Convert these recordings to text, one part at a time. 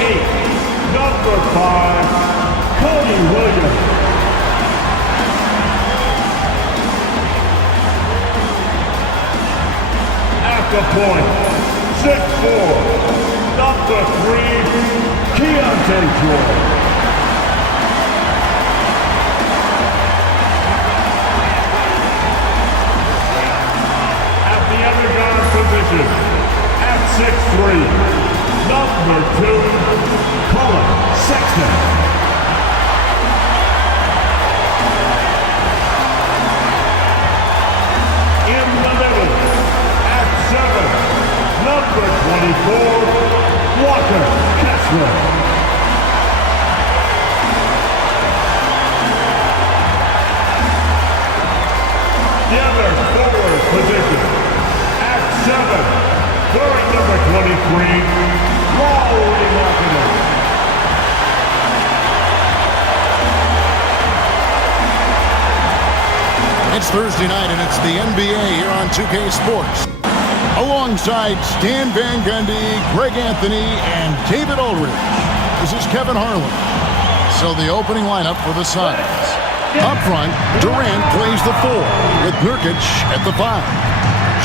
8, number 5, Cody Williams. At the point, 6'4", number 3, Katangos. Position at 6'3", number 2, Colin Sexton. In the middle, at 7, number 24, Walker Kessler. The other forward position. 7, wearing number 23, Lauri Markkanen. It's Thursday night, and it's the NBA here on 2K Sports. Alongside Stan Van Gundy, Greg Anthony, and David Aldridge, this is Kevin Harlan. So the opening lineup for the Suns. Up front, Durant plays the 4, with Nurkic at the 5.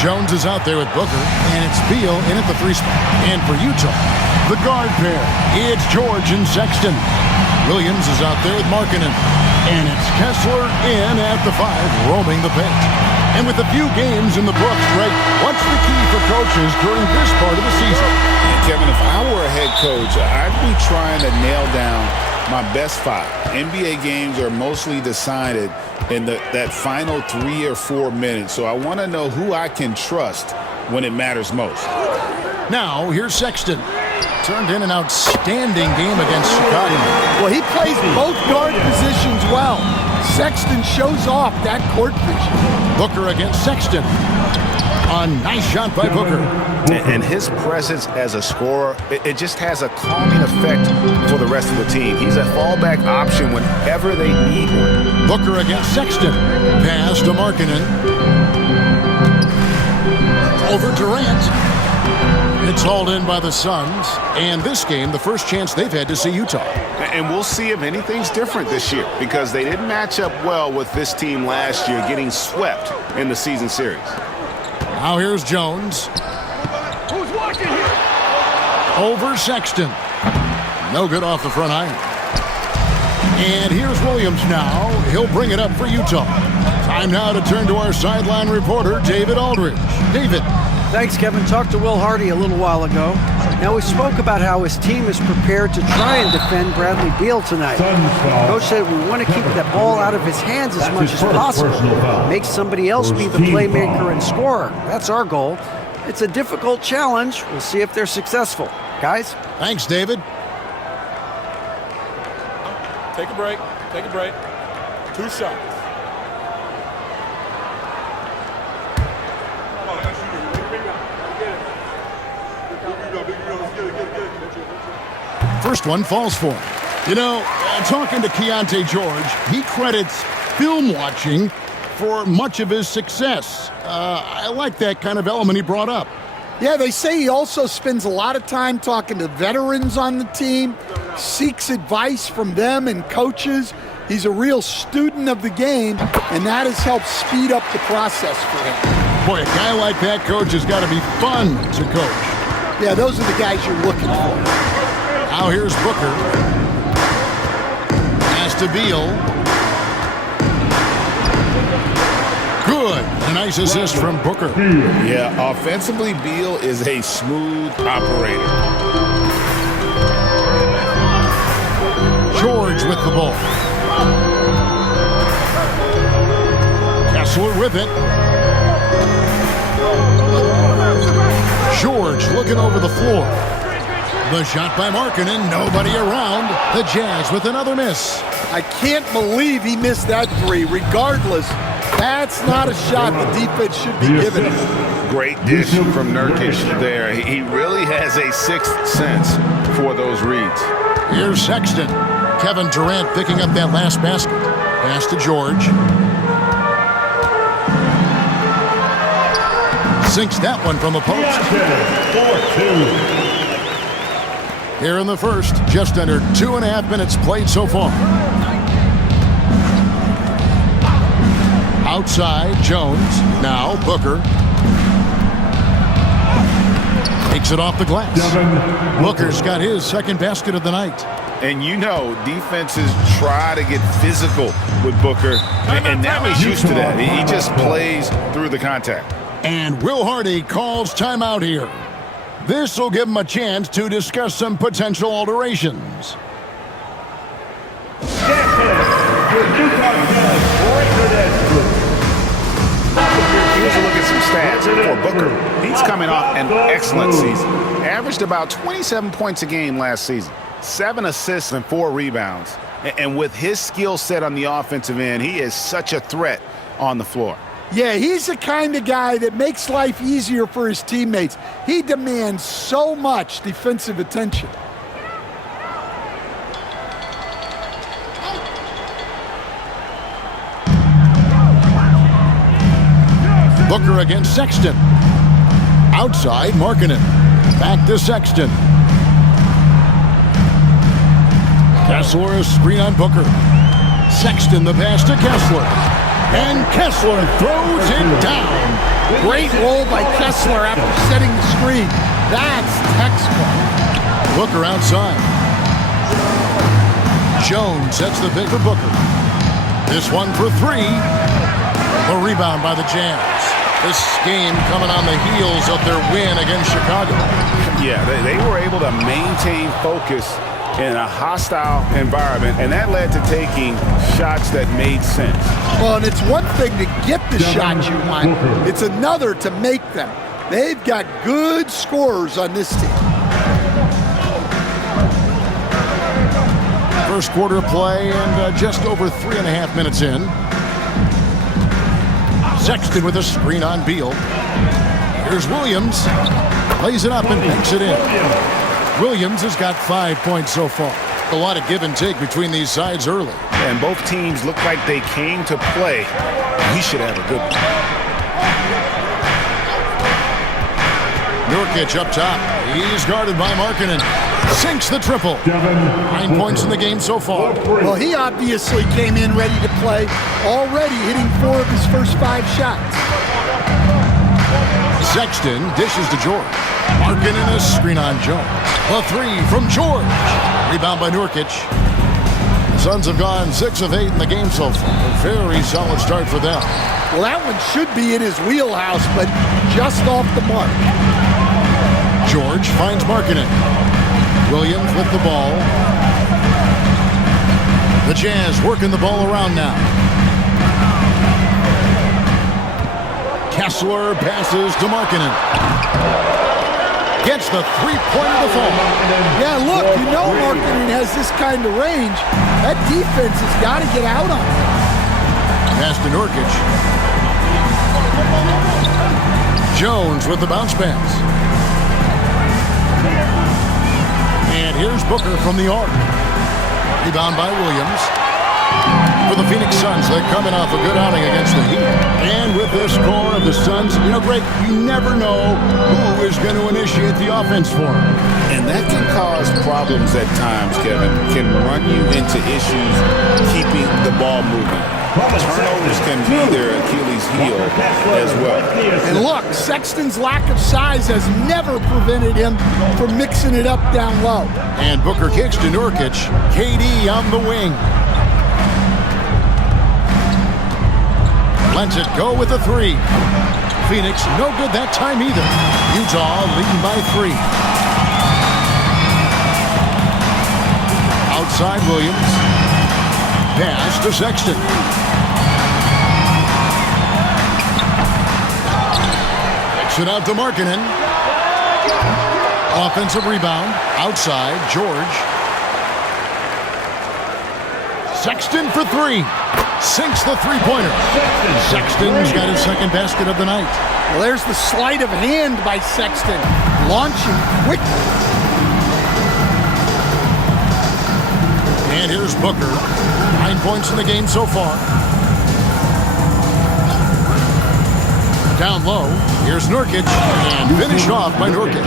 Jones is out there with Booker, and it's Beal in at the 3 spot. And for Utah, the guard pair, it's George and Sexton. Williams is out there with Markkanen, and it's Kessler in at the 5, roaming the paint. And with a few games in the books, Greg, what's the key for coaches during this part of the season? Kevin, if I were a head coach, I'd be trying to nail down my best 5. NBA games are mostly decided in that final 3 or 4 minutes. So I want to know who I can trust when it matters most. Now, here's Sexton. Turned in an outstanding game against Chicago. Well, he plays both guard positions well. Sexton shows off that court vision. Booker against Sexton. A nice shot by Booker. And his presence as a scorer, it just has a calming effect for the rest of the team. He's a fallback option whenever they need one. Booker against Sexton. Pass to Markkanen. Over Durant. It's hauled in by the Suns. And this game, the first chance they've had to see Utah. And we'll see if anything's different this year, because they didn't match up well with this team last year, getting swept in the season series. Now here's Jones. Who's watching here? Over Sexton. No good off the front iron. And here's Williams now. He'll bring it up for Utah. Time now to turn to our sideline reporter, David Aldridge. David. Thanks, Kevin. Talked to Will Hardy a little while ago. Now, we spoke about how his team is prepared to try and defend Bradley Beal tonight. Coach said we want to keep that ball out of his hands as much as possible. Make somebody else be the playmaker and scorer. That's our goal. It's a difficult challenge. We'll see if they're successful. Guys? Thanks, David. Take a break. Take a break. 2 shots. First one falls for him. You know, talking to Keontae George, he credits film watching for much of his success. I like that kind of element he brought up. Yeah, they say he also spends a lot of time talking to veterans on the team, seeks advice from them and coaches. He's a real student of the game, and that has helped speed up the process for him. Boy, a guy like that, coach, has got to be fun to coach. Yeah, those are the guys you're looking for. Now here's Booker. Pass to Beal. Good. A nice assist from Booker. Yeah, offensively, Beal is a smooth operator. George with the ball. Kessler with it. George looking over the floor. The shot by Markkanen, nobody around. The Jazz with another miss. I can't believe he missed that 3. Regardless, that's not a shot the defense should be giving him. Great dish from Nurkic there. He really has a sixth sense for those reads. Here's Sexton. Kevin Durant picking up that last basket. Pass to George. Sinks that one from the post. Here in the first, just under 2.5 minutes played so far. Outside, Jones. Now, Booker. Takes it off the glass. Booker's got his second basket of the night. And you know, defenses try to get physical with Booker, and now he's used to that. He just plays through the contact. And Will Hardy calls timeout here. This will give him a chance to discuss some potential alterations. Here's a look at some stats for Booker. He's coming off an excellent season. Averaged about 27 points a game last season. 7 assists and 4 rebounds. And with his skill set on the offensive end, he is such a threat on the floor. Yeah, he's the kind of guy that makes life easier for his teammates. He demands so much defensive attention. Booker against Sexton. Outside, Markkanen. Back to Sexton. Kessler, a screen on Booker. Sexton, the pass to Kessler. And Kessler throws it down. Great roll by Kessler after setting the screen. That's textbook. Booker outside. Jones sets the pick for Booker. This one for 3. A rebound by the Jazz. This game coming on the heels of their win against Chicago. Yeah, they were able to maintain focus in a hostile environment, and that led to taking shots that made sense. Well, and it's one thing to get the shots you want. It's another to make them. They've got good scorers on this team. First quarter of play and just over 3.5 minutes in. Sexton with a screen on Beal. Here's Williams. Plays it up and makes it in. Williams has got 5 points so far. A lot of give and take between these sides early. And both teams look like they came to play. We should have a good one. Nurkic up top. He's guarded by Markkanen. Sinks the triple. 9 points in the game so far. Well, he obviously came in ready to play, already hitting 4 of his first 5 shots. Sexton dishes to George. Markkanen a screen on Jones. A 3 from George. Rebound by Nurkic. The Suns have gone 6 of 8 in the game so far. A very solid start for them. Well, that one should be in his wheelhouse, but just off the mark. George finds Markkanen. Williams with the ball. The Jazz working the ball around now. Kessler passes to Markkanen. Gets the three-pointer to fall. Yeah, look, you know Markkanen has this kind of range. That defense has got to get out on him. Pass to Nurkic. Jones with the bounce pass. And here's Booker from the arc. Rebound by Williams. For the Phoenix Suns, they're coming off a good outing against the Heat. And with this score of the Suns, you know, Greg, you never know who is going to initiate the offense for them. And that can cause problems at times, Kevin. Can run you into issues keeping the ball moving. Turnovers can be their Achilles heel as well. And look, Sexton's lack of size has never prevented him from mixing it up down low. And Booker kicks to Nurkic. KD on the wing. Lets it go with a 3. Phoenix no good that time either. Utah leading by 3. Outside Williams. Pass to Sexton. Kicks it out to Markkanen. Offensive rebound. Outside George. Sexton for 3. Sinks the three-pointer. Sexton's got his second basket of the night. Well, there's the sleight of hand by Sexton. Launching quickly. And here's Booker. 9 points in the game so far. Down low. Here's Nurkic. And finished off by Nurkic.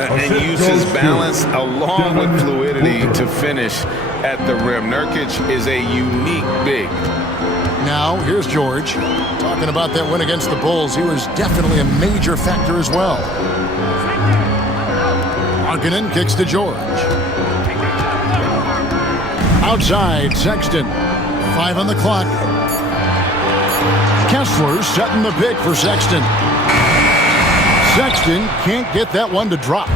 and uses balance along with fluidity to finish at the rim. Nurkic is a unique big. Now, here's George. Talking about that win against the Bulls, he was definitely a major factor as well. Markkanen kicks to George. Outside, Sexton. 5 on the clock. Kessler setting the pick for Sexton. Sexton can't get that one to drop.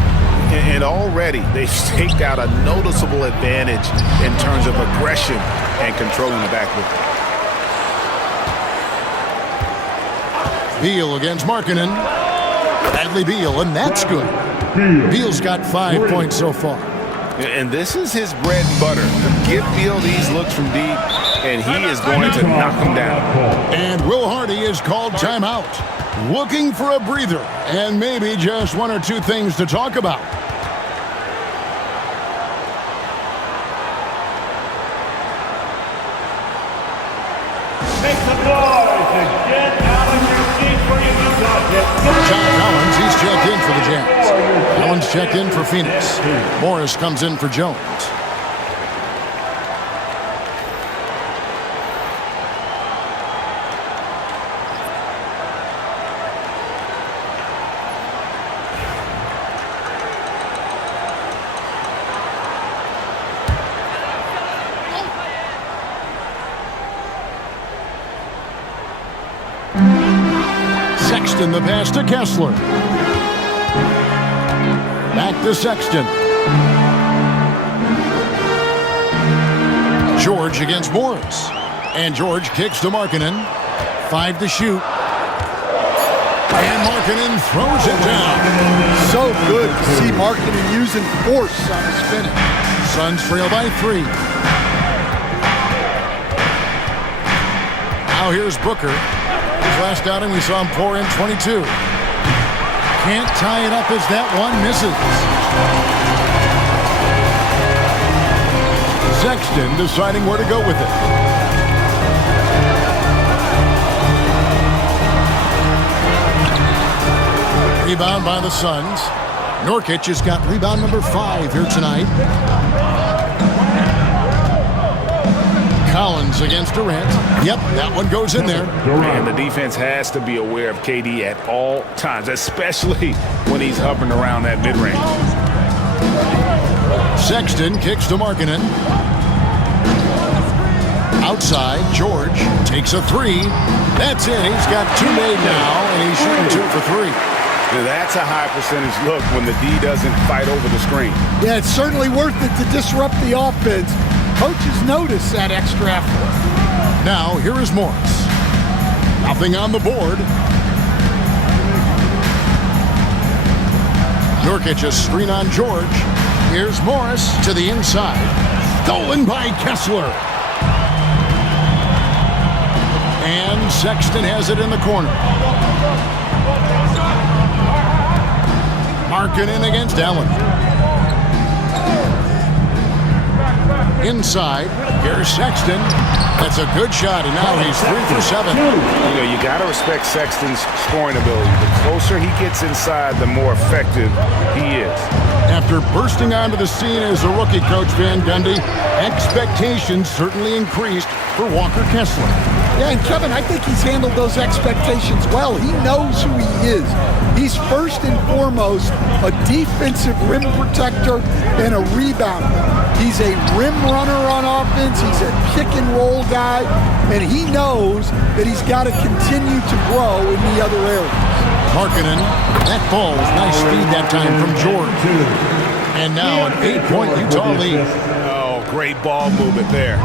And already they've staked out a noticeable advantage in terms of aggression and controlling the backcourt. Beal against Markkanen. Bradley Beal, and that's good. Beal's got 5 points so far. And this is his bread and butter. Give Beal these looks from deep, and he is going to knock them down. And Will Hardy is called timeout. Looking for a breather, and maybe just 1 or 2 things to talk about. Make some noise and get out of your seat for your new target. John Collins, he's checked in for the Jazz. Collins checked in for Phoenix. Morris comes in for Jones. Sexton, the pass to Kessler. Back to Sexton. George against Morris. And George kicks to Markkanen. 5 to shoot. And Markkanen throws it down. So good to see Markkanen using force on his finish. Suns trail by 3. Now here's Booker. His last outing, we saw him pour in 22. Can't tie it up as that one misses. Sexton deciding where to go with it. Rebound by the Suns. Nurkic has got rebound number 5 here tonight. Collins against Durant. Yep, that one goes in there. And the defense has to be aware of KD at all times, especially when he's hovering around that mid-range. Sexton kicks to Markkanen. Outside, George takes a 3. That's it. He's got 2 made now, and he's shooting 2 for 3. Now that's a high percentage look when the D doesn't fight over the screen. Yeah, it's certainly worth it to disrupt the offense. Coaches notice that extra effort. Now, here is Morris. Nothing on the board. Nurkic a screen on George. Here's Morris to the inside. Stolen by Kessler. And Sexton has it in the corner. Markkanen against Allen. Inside, here's Sexton. That's a good shot, and now he's 3 for 7. You got to respect Sexton's scoring ability. The closer he gets inside, the more effective he is. After bursting onto the scene as a rookie, Coach Van Gundy, expectations certainly increased for Walker Kessler. Yeah, and Kevin, I think he's handled those expectations well. He knows who he is. He's first and foremost a defensive rim protector and a rebounder. He's a rim runner on offense. He's a pick-and-roll guy, and he knows that he's got to continue to grow in the other areas. Markkanen, that ball was nice speed that time from George. And now an 8-point Utah lead. Oh, great ball movement there.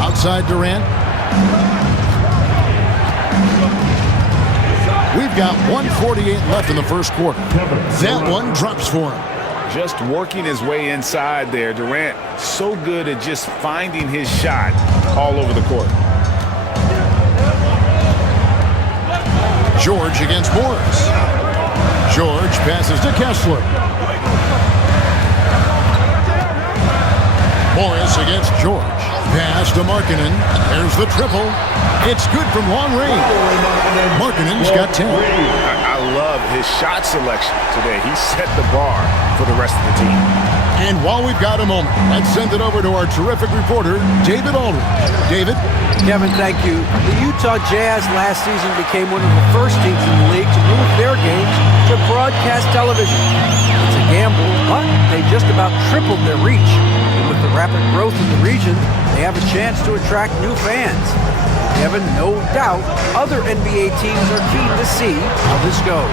Outside Durant. We've got 1:48 left in the first quarter. That one drops for him. Just working his way inside there. Durant so good at just finding his shot all over the court. George against Morris. George passes to Kessler. Morris against George. Pass to Markkanen. There's the triple. It's good from long range. Markkanen's got 10. I love his shot selection today. He set the bar for the rest of the team. And while we've got a moment, let's send it over to our terrific reporter, David Aldridge. David? Kevin, thank you. The Utah Jazz last season became one of the first teams in the league to move their games to broadcast television. It's a gamble, but they just about tripled their reach. And with the rapid growth in the region, they have a chance to attract new fans. Kevin, no doubt, other NBA teams are keen to see how this goes.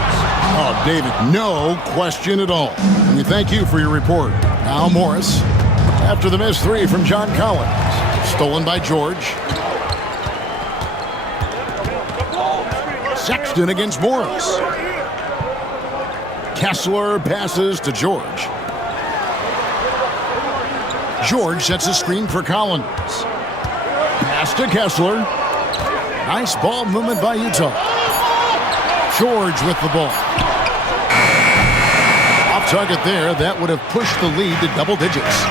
Oh, David, no question at all. And we thank you for your report. Now Morris, after the missed three from John Collins. Stolen by George. Sexton against Morris. Kessler passes to George. George sets a screen for Collins. Pass to Kessler. Nice ball movement by Utah. George with the ball. Off target there. That would have pushed the lead to double digits.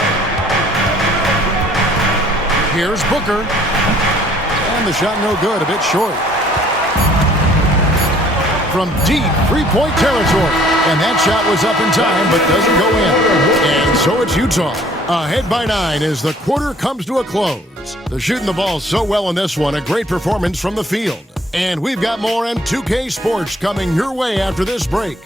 Here's Booker. And the shot no good, a bit short. From deep three-point territory. And that shot was up in time, but doesn't go in. And so it's Utah. Ahead by 9 as the quarter comes to a close. They're shooting the ball so well in this one. A great performance from the field. And we've got more on 2K Sports coming your way after this break.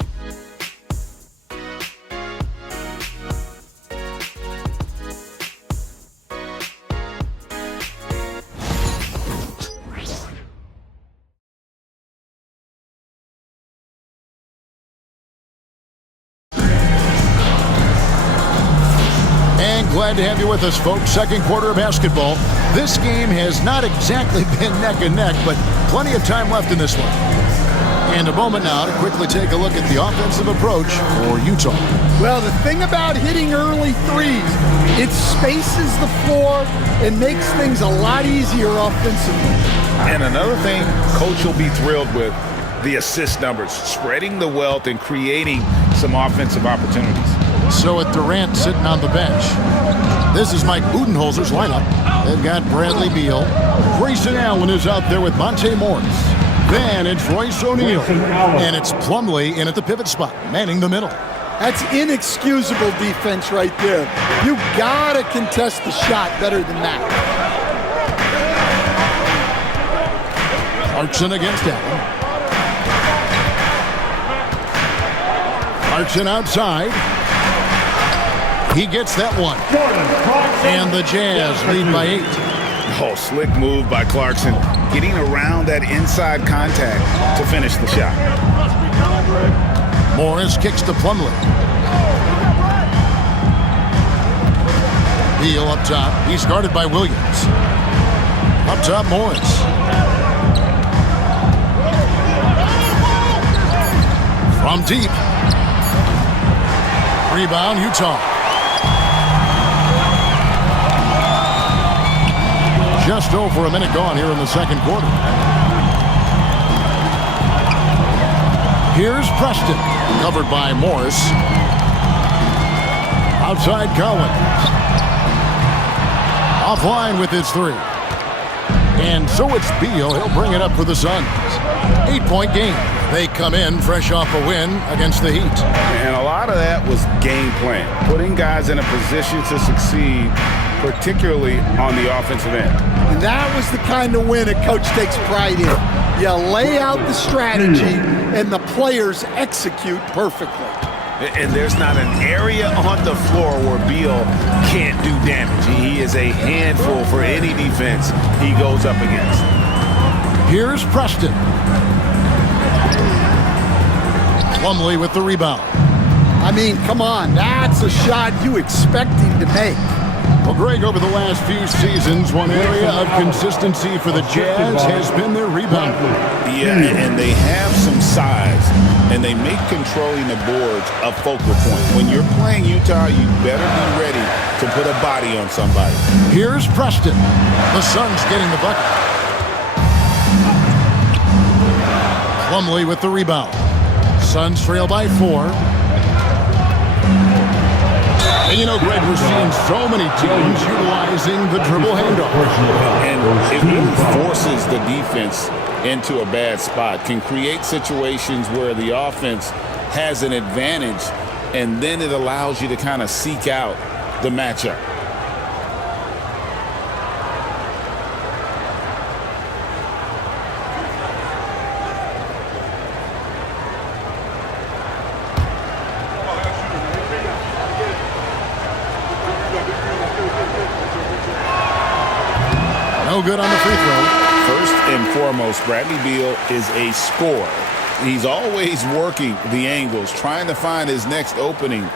Glad to have you with us, folks. Second quarter of basketball. This game has not exactly been neck and neck, but plenty of time left in this one. And a moment now to quickly take a look at the offensive approach for Utah. Well, the thing about hitting early threes, it spaces the floor and makes things a lot easier offensively. And another thing Coach will be thrilled with, the assist numbers, spreading the wealth and creating some offensive opportunities. So with Durant sitting on the bench, this is Mike Budenholzer's lineup. They've got Bradley Beal. Grayson Allen is out there with Monte Morris. Then it's Royce O'Neal. And it's Plumlee in at the pivot spot, manning the middle. That's inexcusable defense right there. You gotta contest the shot better than that. Clarkson against Allen. Clarkson outside. He gets that one. And the Jazz lead by 8. Oh, slick move by Clarkson, getting around that inside contact to finish the shot. Morris kicks to Plumlee. Beal up top. He's guarded by Williams. Up top, Morris. From deep. Rebound, Utah. Just over a minute gone here in the second quarter. Here's Preston, covered by Morris. Outside Collins. Offline with his three. And so it's Beal. He'll bring it up for the Suns. 8-point game. They come in fresh off a win against the Heat. And a lot of that was game plan, putting guys in a position to succeed, particularly on the offensive end. And that was the kind of win a coach takes pride in. You lay out the strategy, and the players execute perfectly. And there's not an area on the floor where Beal can't do damage. He is a handful for any defense he goes up against. Here's Preston. Plumlee with the rebound. I mean, come on, that's a shot you expect him to make. Well, Greg, over the last few seasons, one area of consistency for the Jazz has been their rebound. Yeah, and they have some size, and they make controlling the boards a focal point. When you're playing Utah, you better be ready to put a body on somebody. Here's Preston. The Suns getting the bucket. Plumlee with the rebound. Suns trail by 4. And you know, Greg, we're seeing so many teams utilizing the dribble handoff. And it really forces the defense into a bad spot, can create situations where the offense has an advantage, and then it allows you to kind of seek out the matchup. No good on the free throw. First and foremost, Bradley Beal is a scorer. He's always working the angles, trying to find his next opening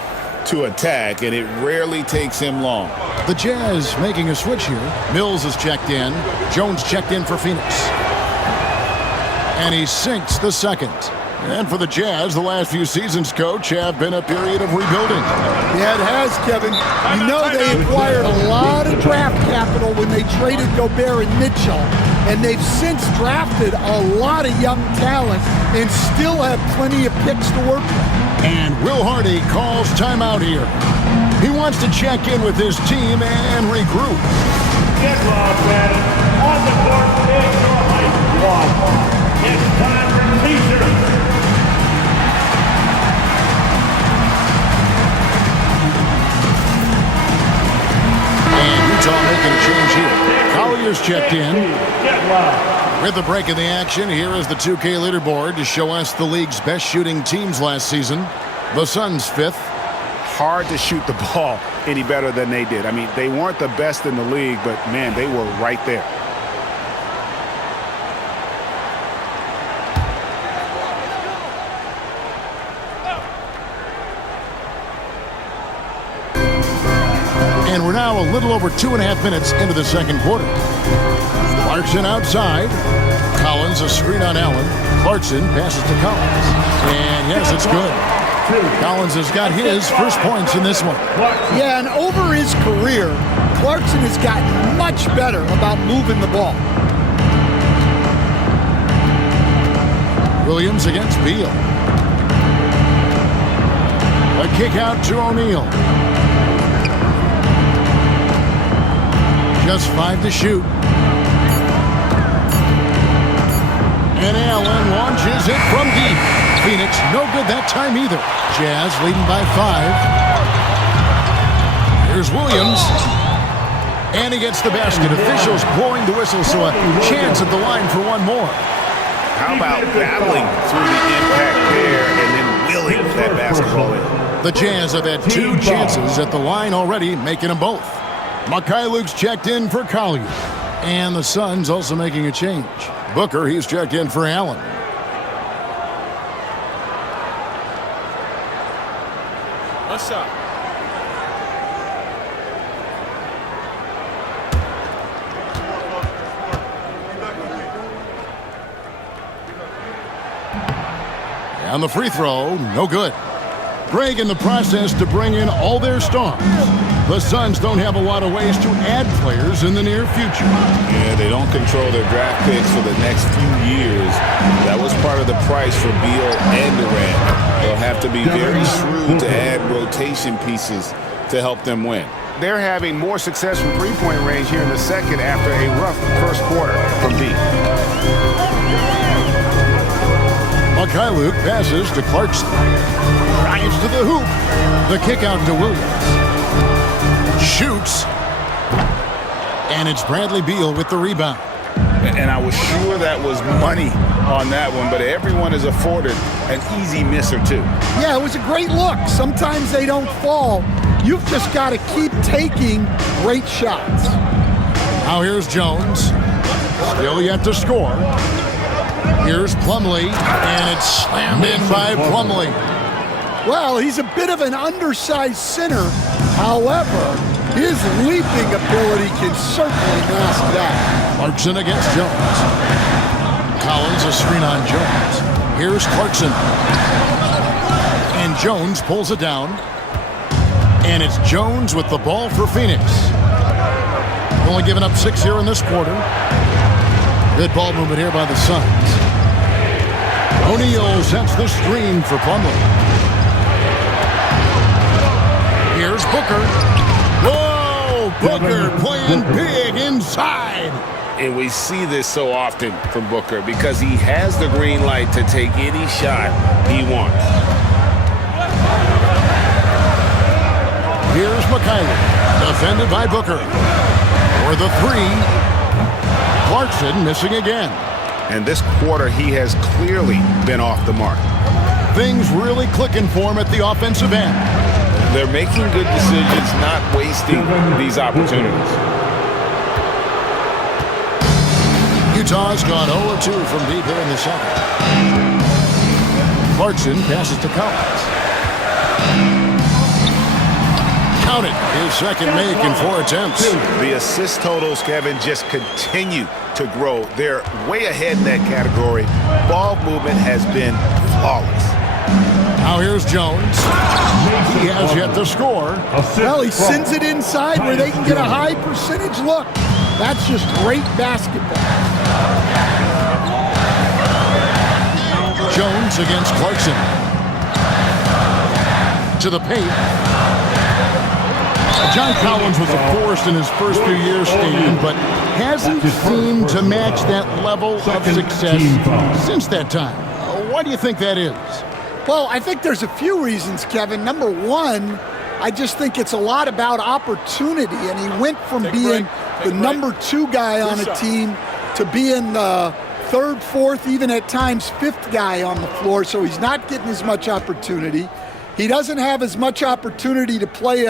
to attack, and it rarely takes him long. The Jazz making a switch here. Mills is checked in. Jones checked in for Phoenix. And he sinks the second. And for the Jazz, the last few seasons, Coach, have been a period of rebuilding. Yeah, it has, Kevin. You know they acquired a lot of draft capital when they traded Gobert and Mitchell, and they've since drafted a lot of young talent and still have plenty of picks to work with. And Will Hardy calls timeout here. He wants to check in with his team and regroup. Get lost, man. On the court is your height one. It's time for T-shirts. And Utah making a change here. Collier's checked in. With the break in the action, here is the 2K leaderboard to show us the league's best shooting teams last season. The Suns 5th. Hard to shoot the ball any better than they did. I mean, they weren't the best in the league, but, man, they were right there. And we're now a little over 2.5 minutes into the second quarter. Clarkson outside. Collins a screen on Allen. Clarkson passes to Collins. And yes, it's good. Collins has got his first points in this one. Yeah, and over his career, Clarkson has gotten much better about moving the ball. Williams against Beal. A kick out to O'Neal. Just 5 to shoot. And Allen launches it from deep. Phoenix, no good that time either. Jazz leading by 5. Here's Williams. And he gets the basket. Officials blowing the whistle, so a chance at the line for one more. How about battling through the impact there and then willing that basketball in? The Jazz have had 2 chances at the line already, making them both. Mikhailuk's checked in for Collier. And the Suns also making a change. Booker, he's checked in for Allen. One shot. And the free throw, no good. Greg in the process to bring in all their stars. The Suns don't have a lot of ways to add players in the near future. Yeah, they don't control their draft picks for the next few years. That was part of the price for Beal and Durant. They'll have to be very shrewd to add rotation pieces to help them win. They're having more success from three-point range here in the second after a rough first quarter from deep. Mikhailuk passes to Clarkson. Drives to the hoop. The kick out to Williams. Shoots. And it's Bradley Beal with the rebound. And I was sure that was money on that one, but everyone is afforded an easy miss or two. Yeah, it was a great look. Sometimes they don't fall. You've just got to keep taking great shots. Now here's Jones. Still yet to score. Here's Plumlee, and it's slammed in by Plumlee. Well, he's a bit of an undersized center. However, his leaping ability can certainly mask that. Clarkson against Jones. Collins a screen on Jones. Here's Clarkson. And Jones pulls it down. And it's Jones with the ball for Phoenix. Only giving up 6 here in this quarter. Good ball movement here by the Suns. O'Neal sets the screen for Plumlee. Here's Booker. Whoa, Booker playing big inside. And we see this so often from Booker because he has the green light to take any shot he wants. Here's McKinley, defended by Booker. For the three, Clarkson missing again. And this quarter, he has clearly been off the mark. Things really clicking for him at the offensive end. They're making good decisions, not wasting these opportunities. Utah's gone 0-2 from deep here in the second. Clarkson passes to Collins. Counted. His second make in 4 attempts. The assist totals, Kevin, just continue to grow. They're way ahead in that category. Ball movement has been flawless. Now here's Jones. He has yet to score. Well, he sends it inside where they can get a high percentage look. That's just great basketball. Jones against Clarkson. To the paint. John Collins was a force in his first few years, Steve, but hasn't seemed to match that level of success since that time. Why do you think that is? Well, I think there's a few reasons, Kevin. Number one, I just think it's a lot about opportunity, and he went from being the number 2 guy on a team to being the 3rd, 4th, even at times 5th guy on the floor, so he's not getting as much opportunity. He doesn't have as much opportunity to play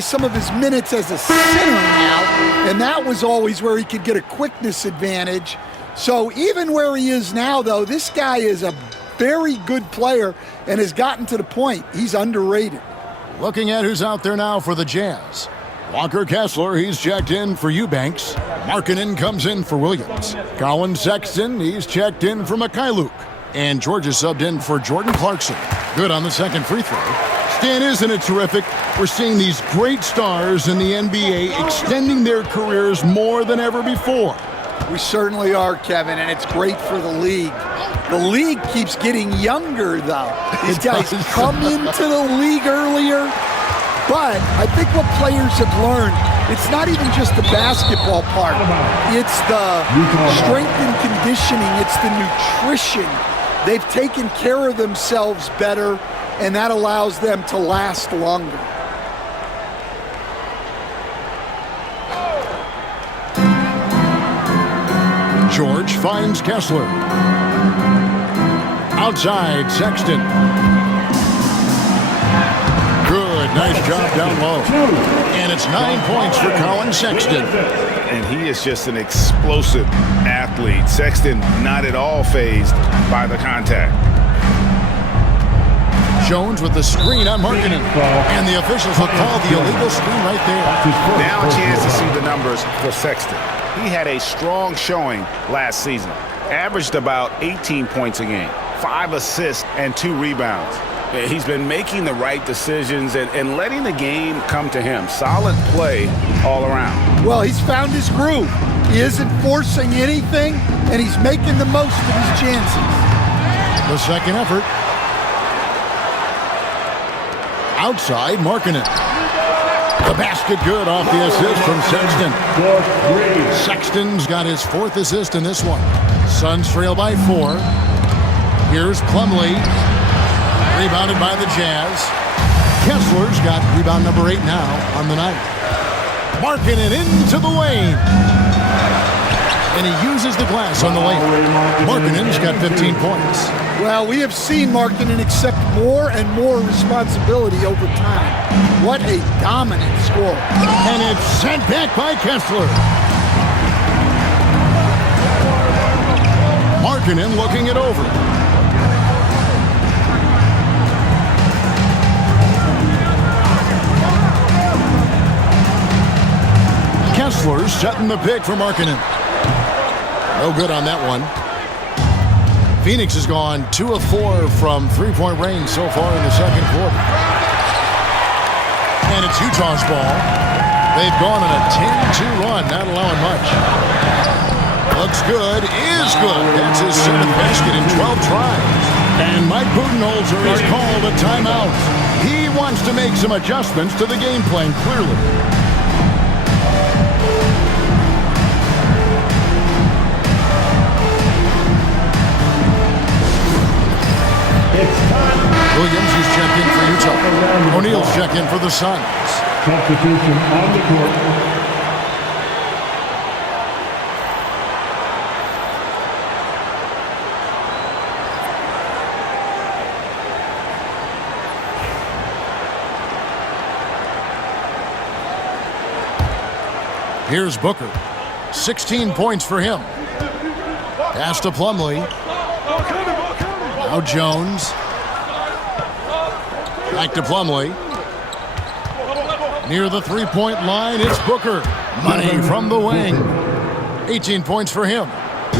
some of his minutes as a center now, and that was always where he could get a quickness advantage. So even where he is now, though, this guy is a very good player and has gotten to the point he's underrated. Looking at who's out there now for the Jazz. Walker Kessler, he's checked in for Eubanks. Markkanen comes in for Williams. Colin Sexton, he's checked in for Mikhailuk. And George is subbed in for Jordan Clarkson. Good on the second free throw. Stan, isn't it terrific? We're seeing these great stars in the NBA extending their careers more than ever before. We certainly are, Kevin, and it's great for the league. The league keeps getting younger, though. These guys come into the league earlier, but I think what players have learned, it's not even just the basketball part. It's the strength and conditioning. It's the nutrition. They've taken care of themselves better, and that allows them to last longer. George finds Kessler. Outside, Sexton. Good, nice job down low. And it's 9 points for Colin Sexton. And he is just an explosive athlete. Sexton not at all fazed by the contact. Jones with the screen on Markkanen. And the officials will call the illegal screen right there. Now a chance to see the numbers for Sexton. He had a strong showing last season. Averaged about 18 points a game, 5 assists, and 2 rebounds. He's been making the right decisions and letting the game come to him. Solid play all around. Well, he's found his groove. He isn't forcing anything, and he's making the most of his chances. The second effort. Outside, Markkanen. The basket good off the assist from Sexton. Sexton's got his 4th assist in this one. Suns trail by 4. Here's Plumlee. Rebounded by the Jazz. Kessler's got rebound number 8 now on the night. Markkanen into the lane. And he uses the glass on the lane. Markkanen's got 15 points. Well, we have seen Markkanen accept more and more responsibility over time. What a dominant scorer. And it's sent back by Kessler. Markkanen looking it over. Kessler's setting the pick for Markkanen. No good on that one. Phoenix has gone 2 of 4 from three-point range so far in the second quarter. And it's Utah's ball. They've gone on a 10-2 run, not allowing much. Looks good, is good. That's his 7th basket in 12 tries. And Mike Budenholzer has called a timeout. He wants to make some adjustments to the game plan, clearly. It's time. Williams is checked in for Utah. O'Neal's checked in for the Suns. Substitution on the court. Here's Booker. 16 points for him. Pass to Plumlee. Now Jones. Back to Plumlee. Near the three-point line, it's Booker. Money from the wing. 18 points for him.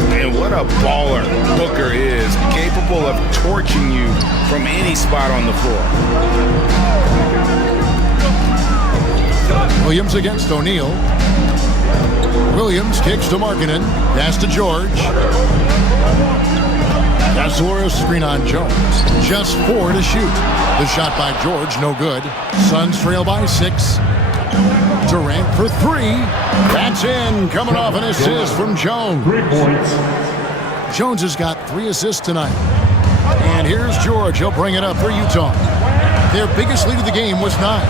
And what a baller Booker is, capable of torching you from any spot on the floor. Williams against O'Neal. Williams kicks to Markkanen. Pass to George. Kessler, a screen on Jones. Just 4 to shoot. The shot by George, no good. Suns trail by 6. Durant for 3. That's in. Coming off an assist from Jones. 3 points. Jones has got 3 assists tonight. And here's George. He'll bring it up for Utah. Their biggest lead of the game was 9.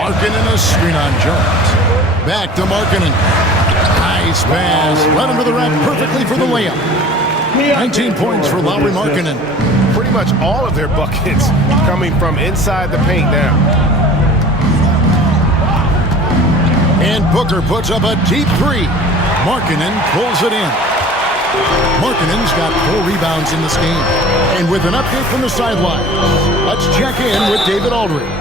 Markkanen, a screen on Jones. Back to Markkanen. Nice pass. Led him to the rack perfectly for the layup. 19 points for Lauri Markkanen. Pretty much all of their buckets coming from inside the paint now. And Booker puts up a deep 3. Markkanen pulls it in. Markkanen's got 4 rebounds in this game. And with an update from the sideline, let's check in with David Aldridge.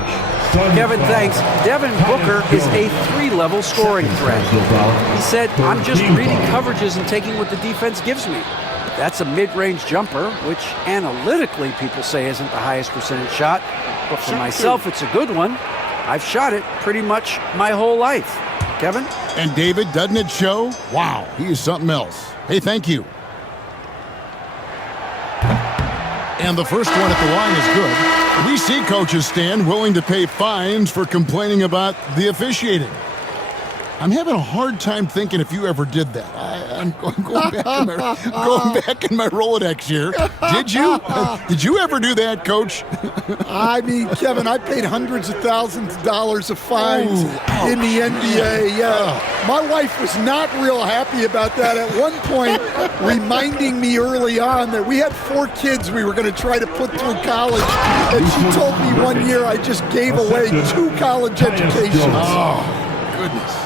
Kevin, thanks. Devin Booker is a 3-level scoring threat. He said, I'm just reading coverages and taking what the defense gives me. That's a mid-range jumper, which analytically people say isn't the highest percentage shot. But for myself, it's a good one. I've shot it pretty much my whole life. Kevin? And David, doesn't it show? Wow, he is something else. Hey, thank you. And the first one at the line is good. We see coaches stand willing to pay fines for complaining about the officiating. I'm having a hard time thinking if you ever did that. I'm going back in my Rolodex here. Did you? Did you ever do that, Coach? I mean, Kevin, I paid hundreds of thousands of dollars of fines in the NBA. Yeah. My wife was not real happy about that at one point, reminding me early on that we had 4 kids we were going to try to put through college. And she told me one year I just gave away 2 college educations. Oh, goodness.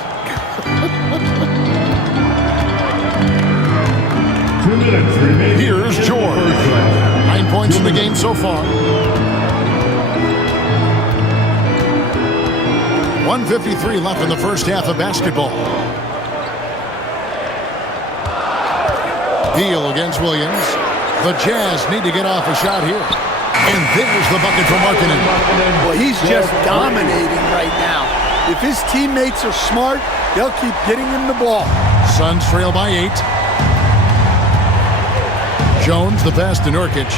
2 minutes remaining. Here's George. 9 points in the game so far. 1:53 left in the first half of basketball. Deal against Williams. The Jazz need to get off a shot here. And there's the bucket for Markkanen. Well, he's just dominating right now. If his teammates are smart, they'll keep getting him the ball. Suns trail by 8. Jones, the pass to Nurkic.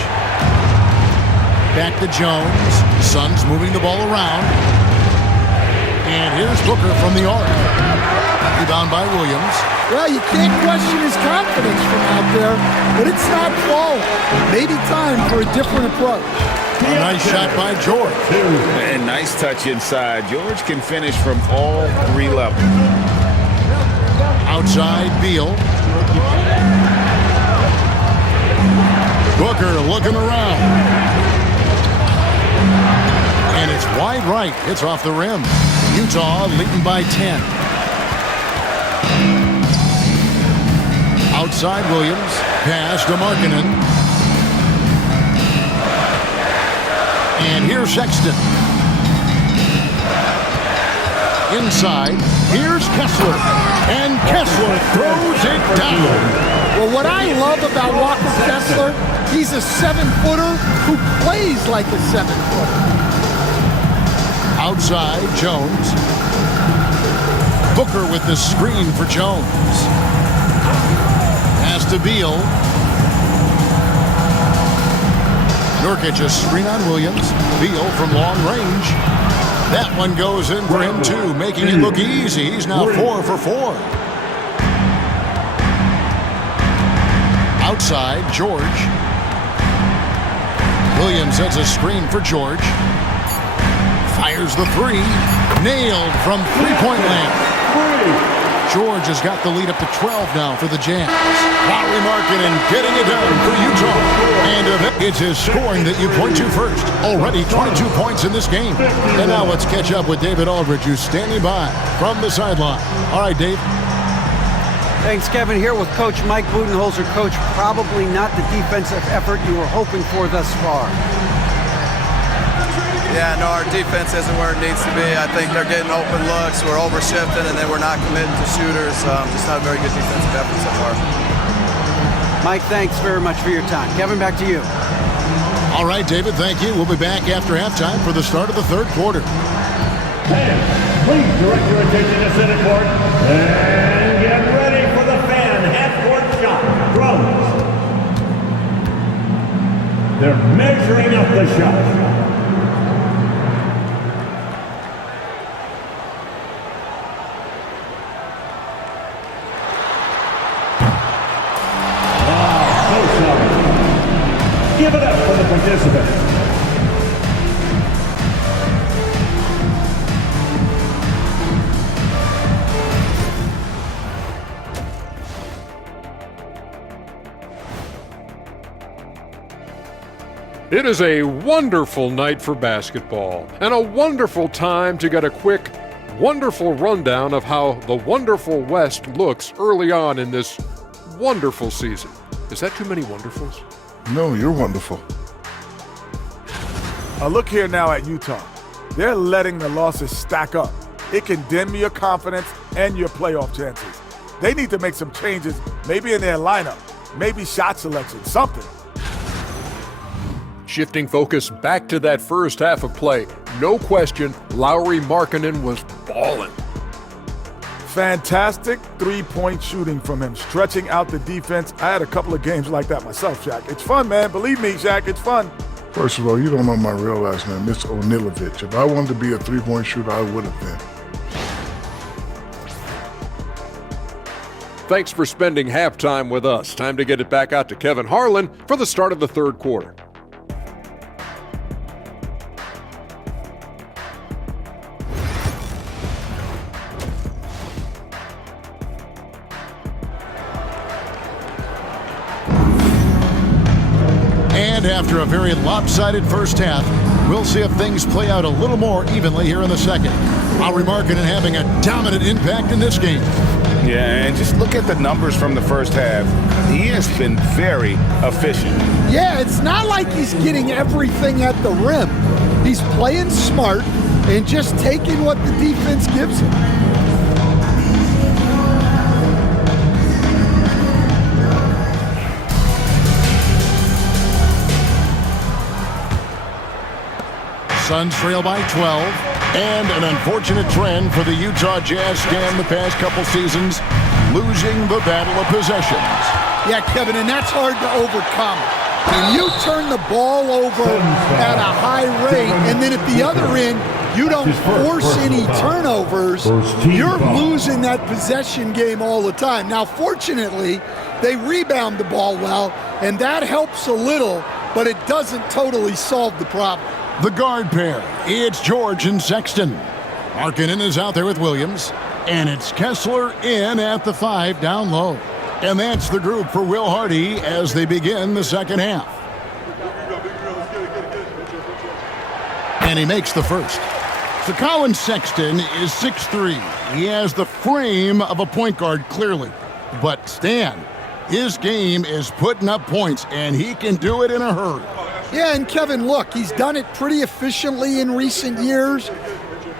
Back to Jones. Suns moving the ball around. And here's Booker from the arc. Rebound by Williams. Well, you can't question his confidence from out there, but it's not falling. Maybe time for a different approach. A nice shot by George. And nice touch inside. George can finish from all 3 levels. Outside, Beal. Booker looking around. And it's wide right. It's off the rim. Utah leading by 10. Outside Williams. Pass to Markkanen. And here's Sexton. Inside. Here's Kessler. And Kessler throws it down. Well, what I love about Walker Kessler, he's a 7-footer who plays like a 7-footer. Outside, Jones. Booker with the screen for Jones. Pass to Beal. Nurkic a screen on Williams. Beal from long range. That one goes in for him too, making it look easy. He's now 4 for 4. Outside, George. Williams sets a screen for George. Fires the three. Nailed from three-point land. George has got the lead up to 12 now for the Jazz. Lauri Markkanen getting it done for Utah. And it's his scoring that you point to first. Already 22 points in this game. And now let's catch up with David Aldridge, who's standing by from the sideline. All right, Dave. Thanks, Kevin. Here with Coach Mike Budenholzer. Coach, probably not the defensive effort you were hoping for thus far. Yeah, no, our defense isn't where it needs to be. I think they're getting open looks. We're overshifting, and then we're not committing to shooters. Just not a very good defensive effort so far. Mike, thanks very much for your time. Kevin, back to you. All right, David, thank you. We'll be back after halftime for the start of the third quarter. Fans, please direct your attention to center court and get ready for the fan half-court shot. Drums. They're measuring up the shot. Give it up for the participants. It is a wonderful night for basketball and a wonderful time to get a quick, wonderful rundown of how the wonderful West looks early on in this wonderful season. Is that too many wonderfuls? No, you're wonderful. Look here now at Utah. They're letting the losses stack up. It can dim your confidence and your playoff chances. They need to make some changes, maybe in their lineup, maybe shot selection, something. Shifting focus back to that first half of play. No question, Lauri Markkanen was balling. Fantastic three-point shooting from him, stretching out the defense. I had a couple of games like that myself, Shaq. It's fun, man. Believe me, Shaq, it's fun. First of all, you don't know my real last name. It's Onilovich. If I wanted to be a three-point shooter, I would have been. Thanks for spending halftime with us. Time to get it back out to Kevin Harlan for the start of the third quarter. And after a very lopsided first half, we'll see if things play out a little more evenly here in the second. Lauri Markkanen having a dominant impact in this game. Yeah, and just look at the numbers from the first half. He has been very efficient. Yeah, it's not like he's getting everything at the rim. He's playing smart and just taking what the defense gives him. Suns trail by 12. And an unfortunate trend for the Utah Jazz scan the past couple seasons, losing the battle of possessions. Yeah, Kevin, and that's hard to overcome. When you turn the ball over at a high rate, and then at the other end, you don't force any turnovers, you're losing that possession game all the time. Now, fortunately, they rebound the ball well, and that helps a little, but it doesn't totally solve the problem. The guard pair, it's George and Sexton. Markkanen is out there with Williams, and it's Kessler in at the 5 down low. And that's the group for Will Hardy as they begin the second half. And he makes the first. So Colin Sexton is 6'3". He has the frame of a point guard, clearly. But Stan, his game is putting up points, and he can do it in a hurry. Yeah, and Kevin, look, he's done it pretty efficiently in recent years.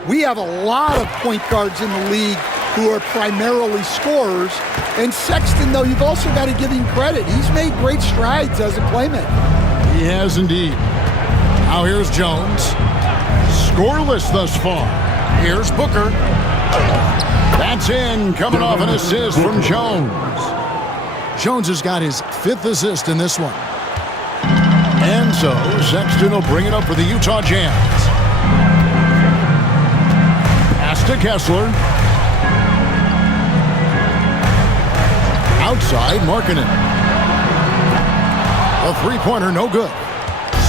We have a lot of point guards in the league who are primarily scorers. And Sexton, though, you've also got to give him credit. He's made great strides as a playmaker. He has indeed. Now here's Jones. Scoreless thus far. Here's Booker. That's in, coming off an assist from Jones. Jones has got his 5th assist in this one. And so Sexton will bring it up for the Utah Jazz. Pass to Kessler. Outside, Markkanen. A three-pointer, no good.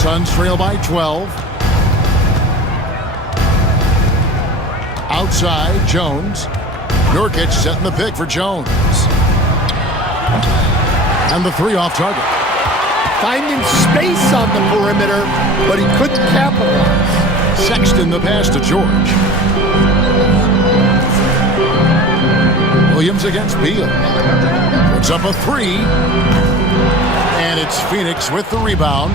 Suns trail by 12. Outside, Jones. Nurkic setting the pick for Jones. And the three off target. Finding space on the perimeter, but he couldn't capitalize. Sexton the pass to George. Williams against Beal. Puts up a three. And it's Phoenix with the rebound.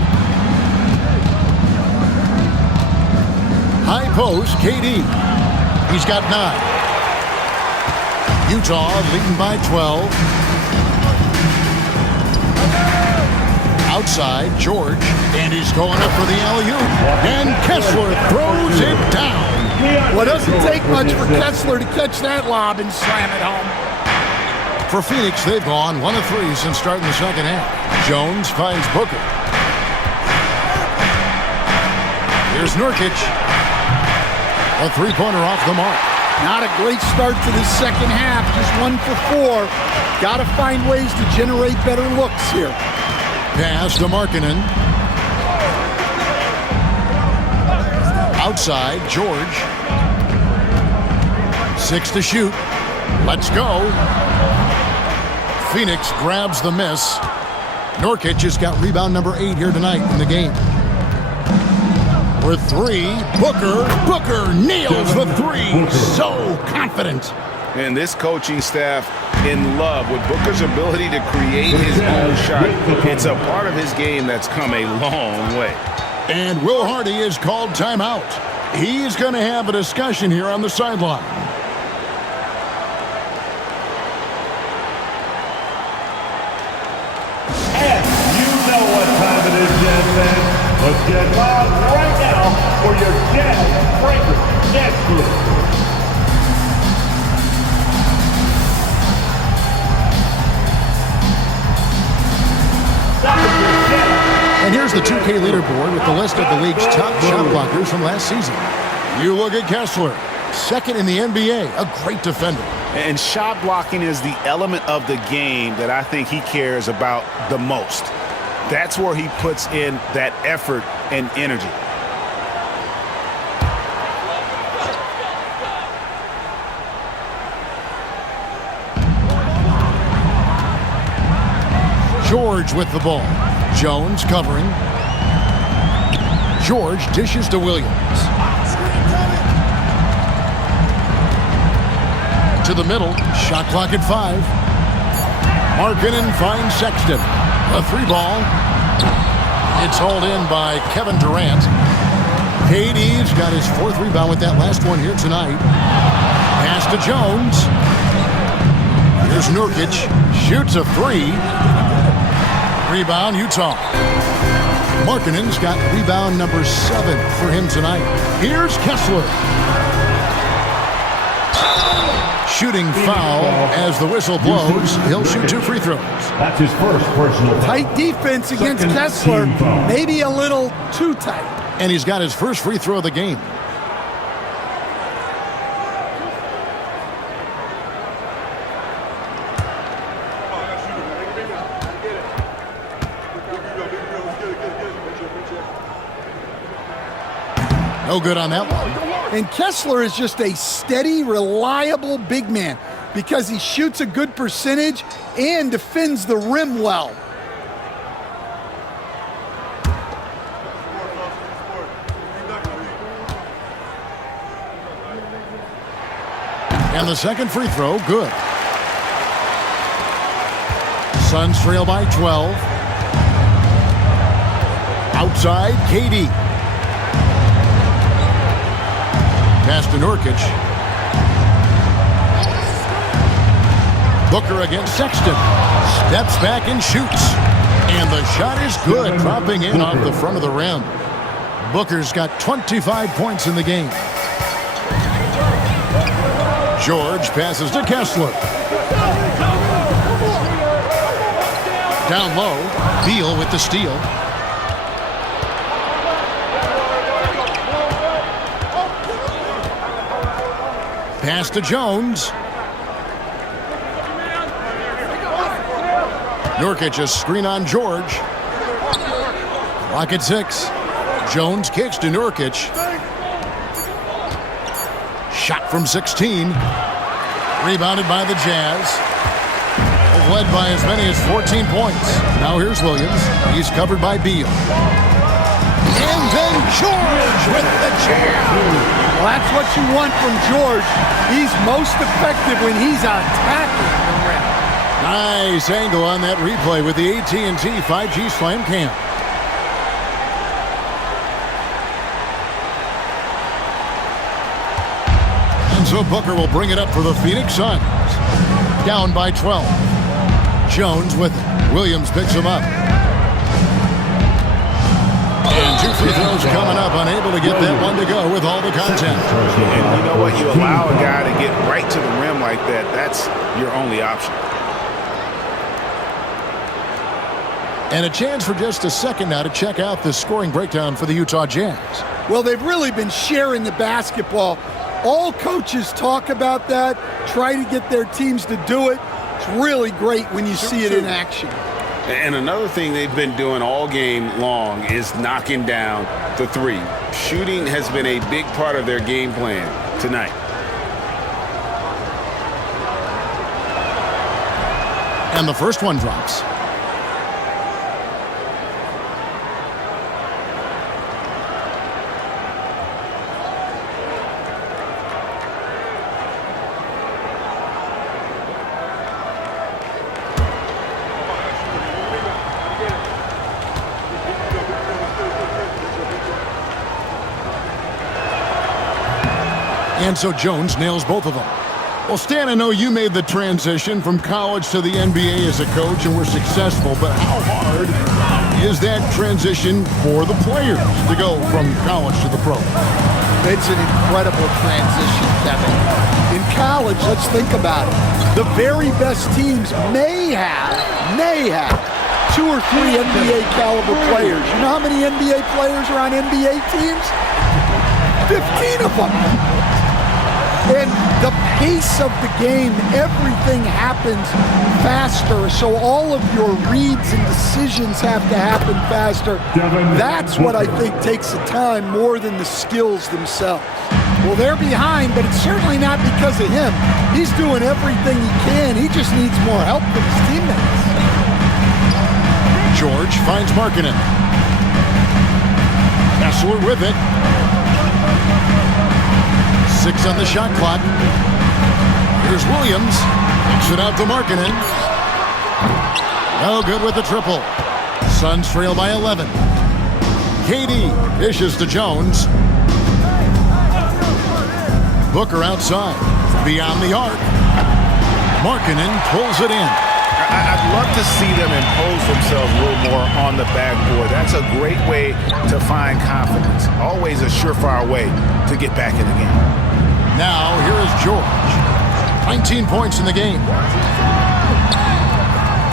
High post, KD. He's got 9. Utah leading by 12. Outside, George, and he's going up for the alley-oop. And Kessler throws it down. Well, it doesn't take much for Kessler to catch that lob and slam it home. For Phoenix, they've gone 1 of 3 since starting the second half. Jones finds Booker. Here's Nurkic. A three-pointer off the mark. Not a great start to this second half. Just 1 for 4. Got to find ways to generate better looks here. Pass to Markkanen. Outside, George. 6 to shoot. Let's go. Phoenix grabs the miss. Nurkic has got rebound number 8 here tonight in the game. For 3, Booker nails the 3. So confident. And this coaching staff in love with Booker's ability to create his own shot. It's a part of his game that's come a long way. And Will Hardy is called timeout. He's going to have a discussion here on the sideline. And you know what time it is, Jazz fans. Let's get loud right now for your Jazz Breaker Dance Group. And here's the 2K leaderboard with the list of the league's top shot blockers from last season. You look at Kessler, second in the NBA, a great defender. And shot blocking is the element of the game that I think he cares about the most. That's where he puts in that effort and energy. George with the ball. Jones covering. George dishes to Williams. To the middle. Shot clock at 5. Markkanen finds Sexton. A 3-ball. It's hauled in by Kevin Durant. KD's got his 4th rebound with that last one here tonight. Pass to Jones. Here's Nurkic. Shoots a 3. Rebound, Utah. Markkanen's got rebound number 7 for him tonight. Here's Kessler. Shooting foul as the whistle blows. He'll shoot 2 free throws. That's his first personal foul. Tight defense against Kessler. Maybe a little too tight. And he's got his first free throw of the game. No good on that one. And Kessler is just a steady, reliable big man because he shoots a good percentage and defends the rim well. And the second free throw, good. Suns trail by 12. Outside, KD. Pass to Nurkic. Booker against Sexton. Steps back and shoots. And the shot is good, dropping in off the front of the rim. Booker's got 25 points in the game. George passes to Kessler. Down low, Beal with the steal. Pass to Jones. Nurkic a screen on George. Clock at 6. Jones kicks to Nurkic. Shot from 16. Rebounded by the Jazz. Led by as many as 14 points. Now here's Williams. He's covered by Beal. And then George with the jam. Well, that's what you want from George. He's most effective when he's attacking the rim. Nice angle on that replay with the AT&T 5G Slam Cam. And so Booker will bring it up for the Phoenix Suns. Down by 12. Jones with it. Williams picks him up. And 2 free throws coming up, unable to get that one to go with all the contact. And you know what? You allow a guy to get right to the rim like that, that's your only option. And a chance for just a second now to check out the scoring breakdown for the Utah Jazz. Well, they've really been sharing the basketball. All coaches talk about that, try to get their teams to do it. It's really great when you see it in action. And another thing they've been doing all game long is knocking down the three. Shooting has been a big part of their game plan tonight. And the first one drops. And so Jones nails both of them. Well, Stan, I know you made the transition from college to the NBA as a coach and were successful, but how hard is that transition for the players to go from college to the pro? It's an incredible transition, Kevin. In college, let's think about it. The very best teams may have 2 or 3 NBA caliber players. You know how many NBA players are on NBA teams? 15 of them. And the pace of the game, everything happens faster, so all of your reads and decisions have to happen faster. That's what I think takes the time more than the skills themselves. Well, they're behind, but it's certainly not because of him. He's doing everything he can. He just needs more help from his teammates. George finds Markkanen. Kessler with it. 6 on the shot clock. Here's Williams. Kicks it out to Markkanen. No good with the triple. Suns trail by 11. KD dishes to Jones. Booker outside. Beyond the arc. Markkanen pulls it in. I'd love to see them impose themselves a little more on the backboard. That's a great way to find confidence. Always a surefire way to get back in the game. Now, here is George. 19 points in the game.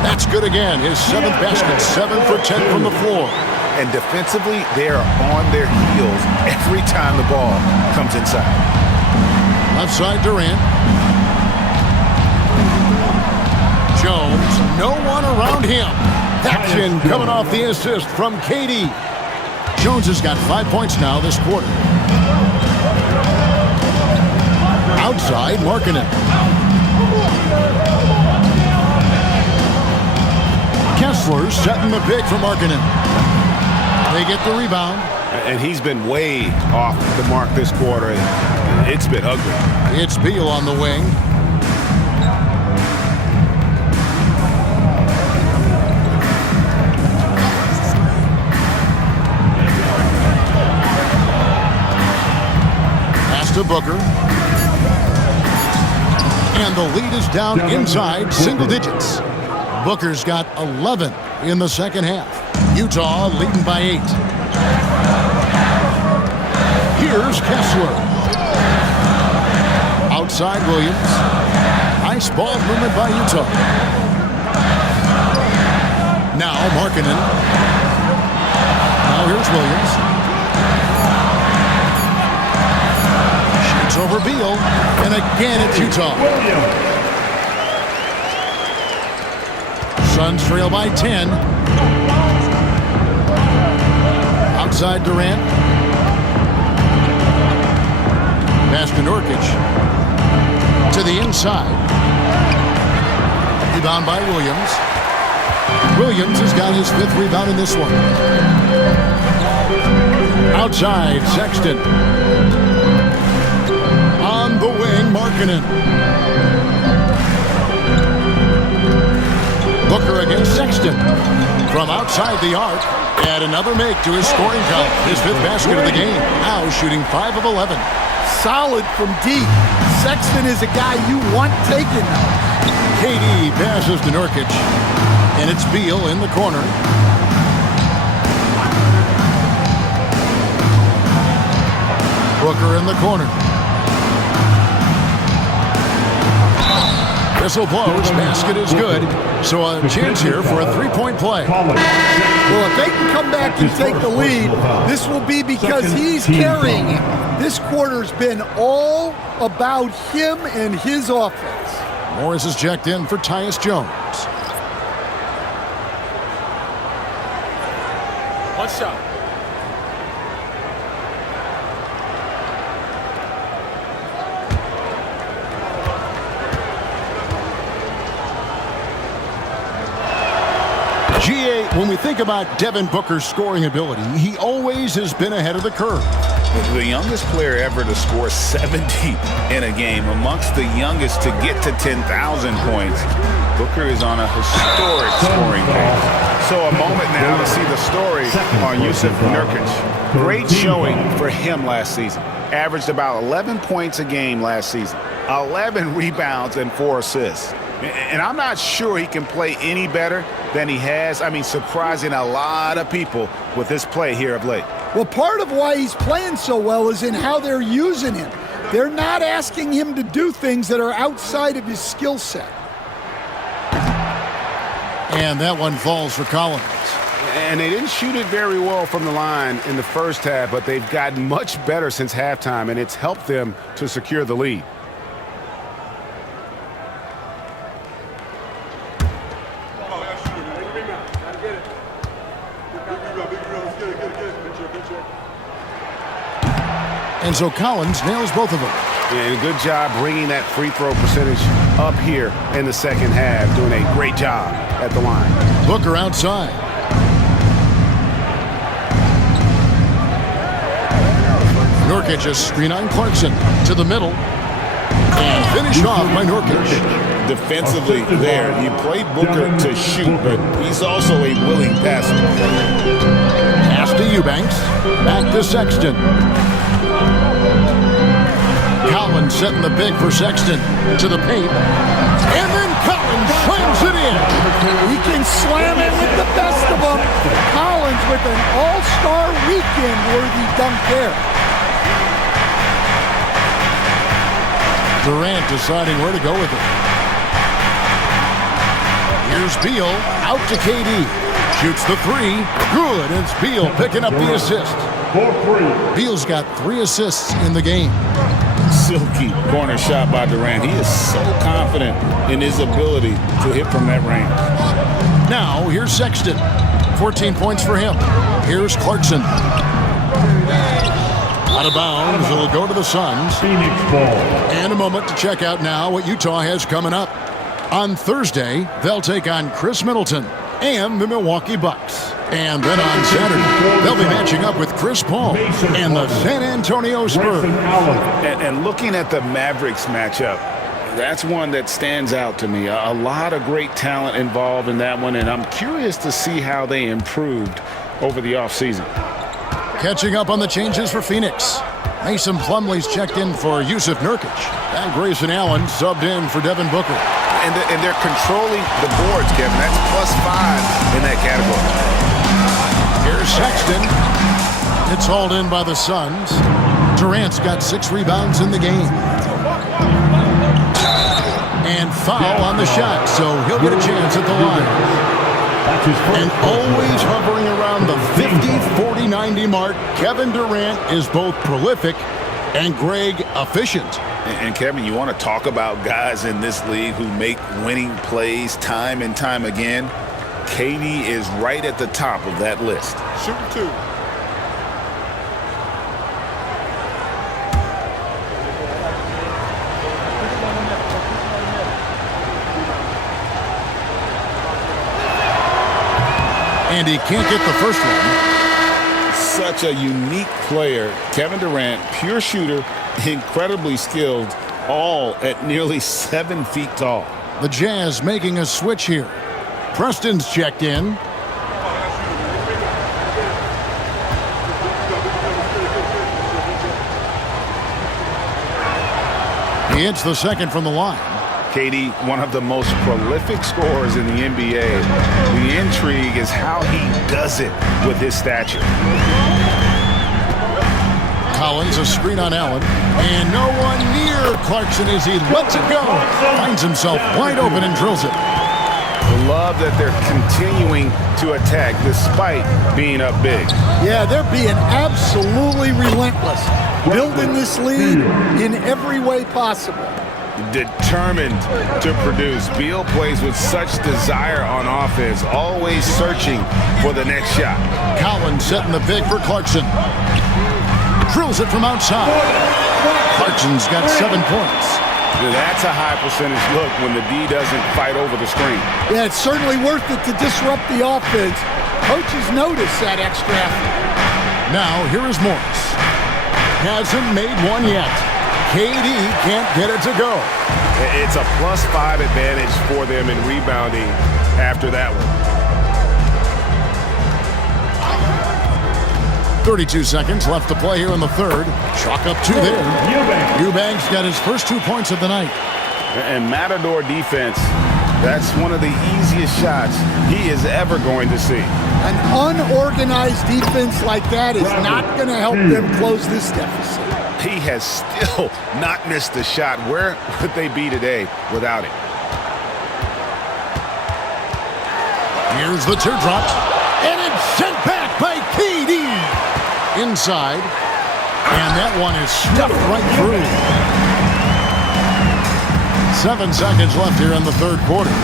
That's good again. His 7th basket, 7 for 10 from the floor. And defensively, they are on their heels every time the ball comes inside. Left side, Durant. Jones, no one around him. That's in coming off the assist from KD. Jones has got 5 points now this quarter. Outside, Markkanen. Kessler setting the pick for Markkanen. They get the rebound. And he's been way off the mark this quarter. It's been ugly. It's Beal on the wing. Pass to Booker. And the lead is down inside single digits. Booker's got 11 in the second half. Utah leading by 8. Here's Kessler. Outside Williams. Nice ball movement by Utah. Now Markkanen. Now here's Williams. It's over Beal, and again it's Utah. Suns trail by 10. Outside Durant. Pass to Nurkic. To the inside. Rebound by Williams. Williams has got his 5th rebound in this one. Outside, Sexton. On the wing, Markkanen. Booker against Sexton. From outside the arc. Add another make to his scoring count. His 5th basket of the game. Now shooting 5 of 11. Solid from deep. Sexton is a guy you want taken now. KD passes to Nurkic. And it's Beal in the corner. Booker in the corner. Whistle blows. Basket is good. So a chance here for a 3-point play. Well, if they can come back and take the lead, this will be because he's carrying it. This quarter's been all about him and his offense. Morris is checked in for Tyus Jones. One shot. GA, when we think about Devin Booker's scoring ability, he always has been ahead of the curve. The youngest player ever to score 70 in a game, amongst the youngest to get to 10,000 points. Booker is on a historic scoring pace. So a moment now to see the story on Jusuf Nurkic. Great showing for him last season. Averaged about 11 points a game last season. 11 rebounds and 4 assists. And I'm not sure he can play any better than he has. I mean, surprising a lot of people with this play here of late. Well, part of why he's playing so well is in how they're using him. They're not asking him to do things that are outside of his skill set. And that one falls for Collins. And they didn't shoot it very well from the line in the first half, but they've gotten much better since halftime, and it's helped them to secure the lead. And so Collins nails both of them. And good job bringing that free throw percentage up here in the second half. Doing a great job at the line. Booker outside. Nurkic just screen on Clarkson to the middle. And finished off by Nurkic. Defensively there, you play Booker to shoot, but he's also a willing passer. Pass to Eubanks. Back to Sexton. Collins setting the big for Sexton to the paint. And then Collins slams it in. He can slam it with the best of them. Collins with an all-star weekend-worthy dunk there. Durant deciding where to go with it. Here's Beal out to KD. Shoots the 3. Good. It's Beal picking up the assist. Beal's got 3 assists in the game. Silky corner shot by Durant. He is so confident in his ability to hit from that range. Now, here's Sexton. 14 points for him. Here's Clarkson. Out of bounds. It'll go to the Suns. And a moment to check out now what Utah has coming up. On Thursday, they'll take on Chris Middleton and the Milwaukee Bucks. And then on Saturday, they'll be matching up with Chris Paul and the San Antonio Spurs. And looking at the Mavericks matchup, that's one that stands out to me. A lot of great talent involved in that one, and I'm curious to see how they improved over the offseason. Catching up on the changes for Phoenix. Mason Plumlee's checked in for Jusuf Nurkic. And Grayson Allen subbed in for Devin Booker. And they're controlling the boards, Kevin. That's +5 in that category. Here's Sexton. It's hauled in by the Suns. Durant's got 6 rebounds in the game. And foul on the shot, so he'll get a chance at the line. And always hovering around the 50, 40, 90 mark, Kevin Durant is both prolific And Greg, efficient. And Kevin, you want to talk about guys in this league who make winning plays time and time again? KD is right at the top of that list. Shooting 2. And he can't get the first one. Such a unique player. Kevin Durant, pure shooter, incredibly skilled, all at nearly 7 feet tall. The Jazz making a switch here. Preston's checked in. He hits the second from the line. KD, one of the most prolific scorers in the NBA. The intrigue is how he does it with his stature. Collins, a screen on Allen, and no one near Clarkson as he lets it go. Finds himself wide open and drills it. Love that they're continuing to attack despite being up big. Yeah, they're being absolutely relentless, building this lead in every way possible. Determined to produce. Beal plays with such desire on offense, always searching for the next shot. Collins setting the pick for Clarkson. Drills it from outside. Clarkson's got 7 points. That's a high percentage look when the D doesn't fight over the screen. Yeah, it's certainly worth it to disrupt the offense. Coaches notice that extra effort. Now, here is Morris. Hasn't made one yet. KD can't get it to go. It's a +5 advantage for them in rebounding after that one. 32 seconds left to play here in the third. Chalk up 2 there. Eubanks got his first 2 points of the night. And Matador defense, that's one of the easiest shots he is ever going to see. An unorganized defense like that is not going to help them close this deficit. He has still not missed a shot. Where would they be today without him? Here's the teardrop. And it's sent back by KD. Inside. And that one is stuffed right through. 7 seconds left here in the third quarter.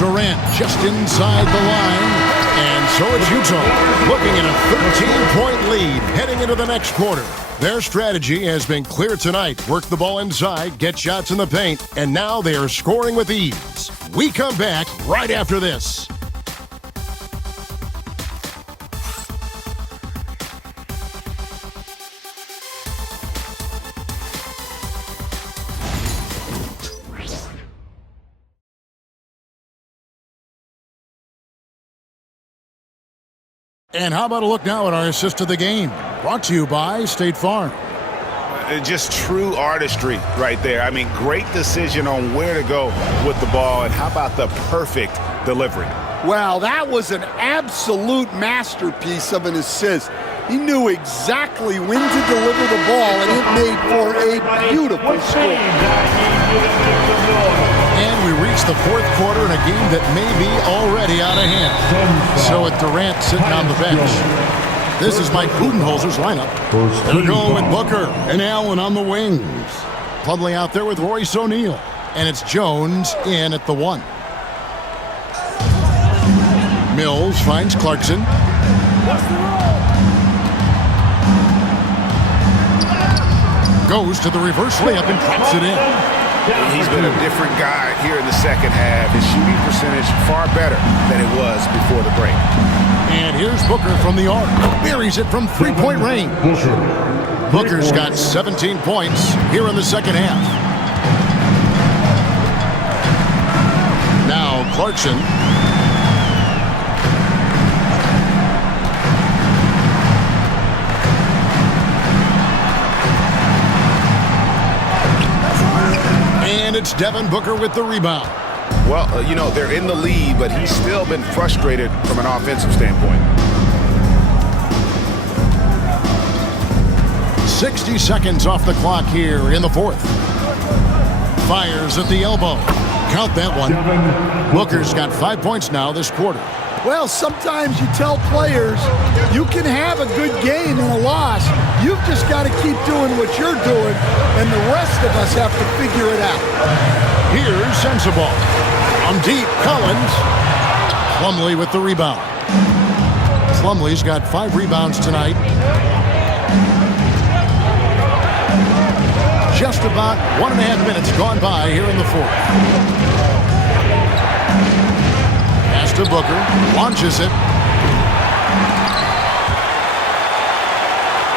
Durant just inside the line. And so it's Utah looking at a 13-point lead heading into the next quarter. Their strategy has been clear tonight. Work the ball inside, get shots in the paint, and now they are scoring with ease. We come back right after this. And how about a look now at our assist of the game? Brought to you by State Farm. Just true artistry right there. I mean, great decision on where to go with the ball, and how about the perfect delivery? Wow, that was an absolute masterpiece of an assist. He knew exactly when to deliver the ball, and it made for a beautiful score. And we reach the fourth quarter in a game that may be already out of hand. So with Durant sitting on the bench. This is Mike Budenholzer's lineup. They're going with Booker and Allen on the wings. Plumlee out there with Royce O'Neal. And it's Jones in at the 1. Mills finds Clarkson. Goes to the reverse layup and drops it in. He's been a different guy here in the second half. His shooting percentage far better than it was before the break. And here's Booker from the arc. Buries it from 3-point range. Booker's got 17 points here in the second half. Now Clarkson. And it's Devin Booker with the rebound. Well, you know, they're in the lead, but he's still been frustrated from an offensive standpoint. 60 seconds off the clock here in the fourth. Fires at the elbow. Count that one. Booker's got 5 points now this quarter. Well, sometimes you tell players you can have a good game and a loss. You've just got to keep doing what you're doing, and the rest of us have to figure it out. Here's Sensabaugh. On deep, Collins. Plumlee with the rebound. Plumlee's got 5 rebounds tonight. Just about 1.5 minutes gone by here in the fourth. Pass to Booker. Launches it.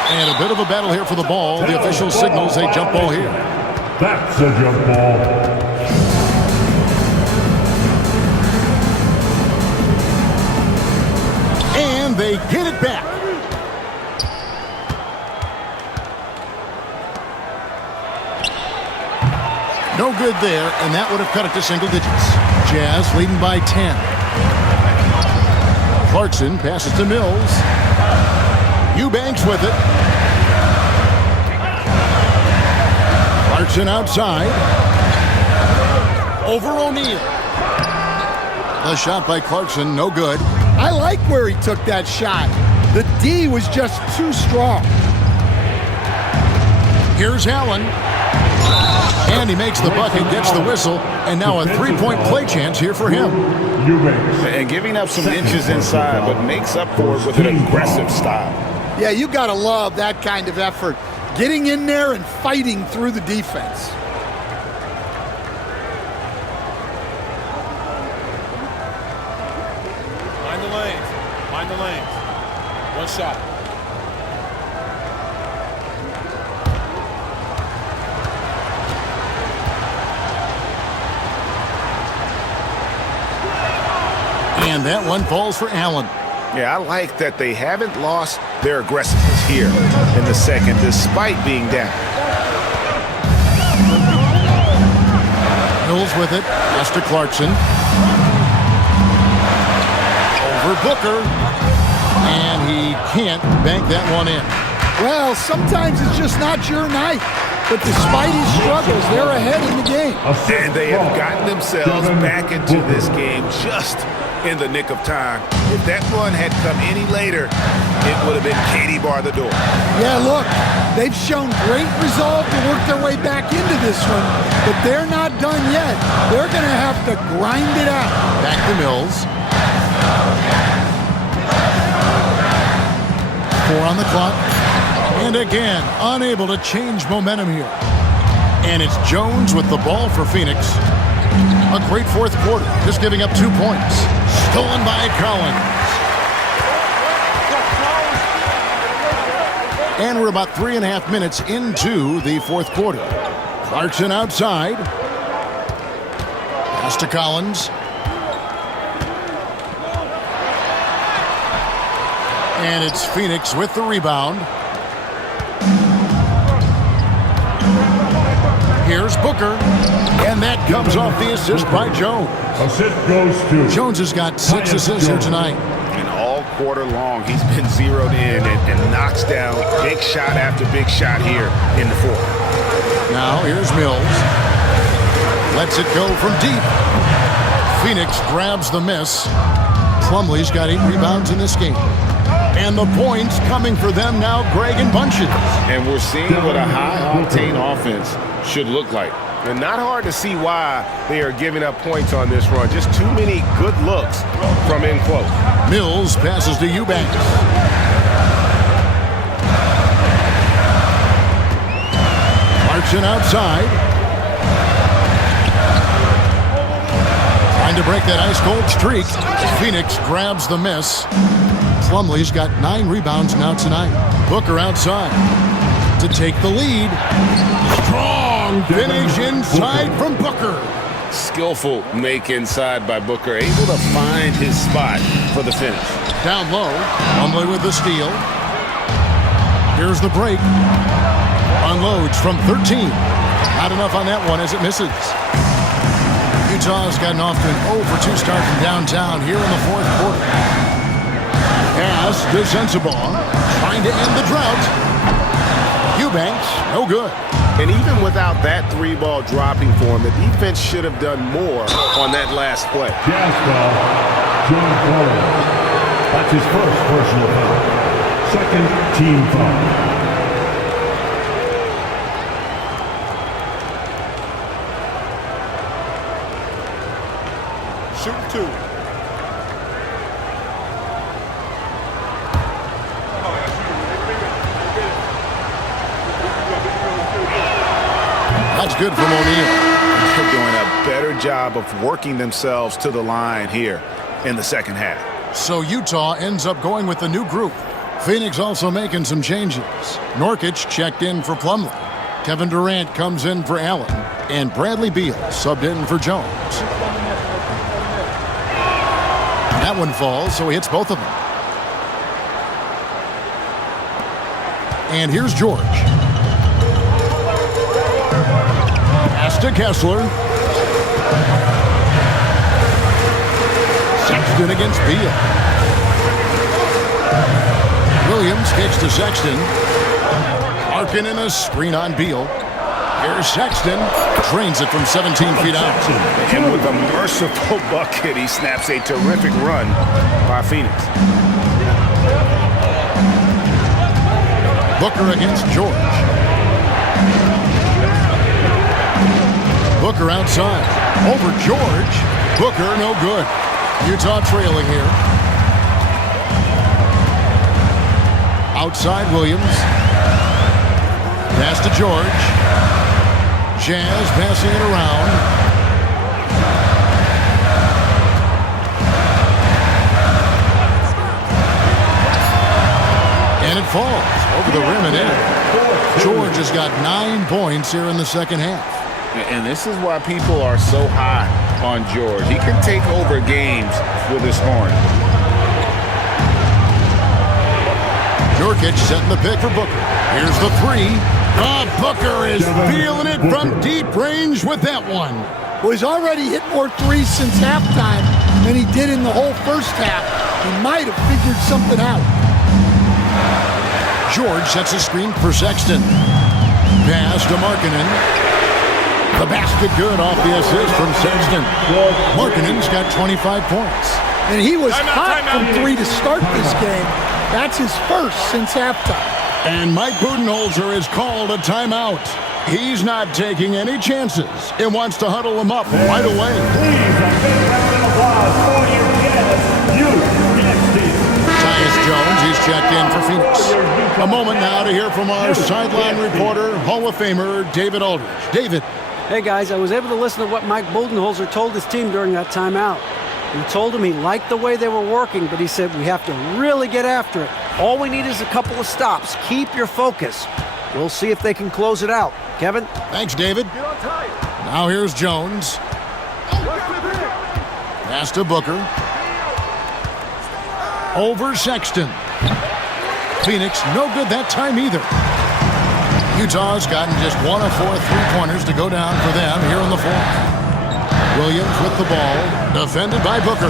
And a bit of a battle here for the ball. The official signals a jump ball here. That's a jump ball. And they get it back. No good there, and that would have cut it to single digits. Jazz leading by 10. Clarkson passes to Mills. Eubanks with it. Clarkson outside. Over O'Neal. The shot by Clarkson, no good. I like where he took that shot. The D was just too strong. Here's Allen. And he makes the bucket, gets the whistle, and now a three-point play chance here for him. And giving up some inches inside, but makes up for it with an aggressive style. Yeah, you got to love that kind of effort. Getting in there and fighting through the defense. Mind the lanes. Mind the lanes. One shot. And that one falls for Allen. Yeah, I like that they haven't lost their aggressiveness here in the second, despite being down. Mills with it. Pass to Clarkson. Over Booker. And he can't bank that one in. Well, sometimes it's just not your night. But despite his struggles, they're ahead in the game. And they have gotten themselves back into this game just in the nick of time. If that one had come any later, it would have been Katie bar the door. Yeah, look, they've shown great resolve to work their way back into this one, but they're not done yet. They're going to have to grind it out. Back to Mills. 4 on the clock. And again, unable to change momentum here. And it's Jones with the ball for Phoenix. A great fourth quarter, just giving up 2 points. Stolen by Collins. And we're about 3.5 minutes into the fourth quarter. Clarkson outside. Pass to Collins. And it's Phoenix with the rebound. Here's Booker. And that comes off the assist by Jones. Assist goes to Jones has got 6 assists here tonight. And all quarter long, he's been zeroed in and knocks down big shot after big shot here in the fourth. Now here's Mills. Lets it go from deep. Phoenix grabs the miss. Plumlee's got 8 rebounds in this game. And the points coming for them now, Greg, in bunches. And we're seeing what a high-octane offense should look like. And not hard to see why they are giving up points on this run. Just too many good looks from in close. Mills passes to Eubanks. Clarkson outside. Trying to break that ice-cold streak. Phoenix grabs the miss. Plumlee's got 9 rebounds now tonight. Booker outside to take the lead. Strong finish inside from Booker. Skillful make inside by Booker. Able to find his spot for the finish. Down low. Plumlee with the steal. Here's the break. Unloads from 13. Not enough on that one as it misses. Utah's gotten off to an 0-for-2 start from downtown here in the fourth quarter. Pass to Sensabaugh. Trying to end the drought. Eubanks, no good. And even without that three-ball dropping for him, the defense should have done more on that last play. Jazz foul, John Corey. That's his first personal foul. Second team foul. Shoot 2. That's good from O'Neal. They're doing a better job of working themselves to the line here in the second half. So Utah ends up going with the new group. Phoenix also making some changes. Nurkic checked in for Plumlee. Kevin Durant comes in for Allen. And Bradley Beal subbed in for Jones. That one falls, so he hits both of them. And here's George. Pass to Kessler. Sexton against Beal. Williams kicks to Sexton. Larkin in a screen on Beal. Here's Sexton. Drains it from 17 feet out. And with a merciful bucket, he snaps a terrific run by Phoenix. Booker against George. Booker outside. Over George. Booker no good. Utah trailing here. Outside Williams. Pass to George. Jazz passing it around. And it falls over the rim and in. George has got 9 points here in the second half. And this is why people are so high on George. He can take over games with his horn. Nurkic setting the pick for Booker. Here's the three. Booker is feeling it from deep range with that one. Well, he's already hit more threes since halftime than he did in the whole first half. He might have figured something out. George sets a screen for Sexton. Pass to Markkanen. The basket good off the assist from Sexton. Markkanen's got 25 points. And he was hot from three to start this game. That's his first since halftime. And Mike Budenholzer has called a timeout. He's not taking any chances and wants to huddle him up right away. Please, a big round of applause for your guest, Knicks team. Tyus Jones, he's checked in for Phoenix. A moment now to hear from our sideline reporter, Hall of Famer David Aldridge. David. Hey, guys, I was able to listen to what Mike Budenholzer told his team during that timeout. He told him he liked the way they were working, but he said we have to really get after it. All we need is a couple of stops. Keep your focus. We'll see if they can close it out. Kevin? Thanks, David. Now here's Jones. Pass to Booker. Over Sexton. Phoenix, no good that time either. Utah's gotten just 1 of 4 3-pointers to go down for them here in the fourth. Williams with the ball, defended by Booker.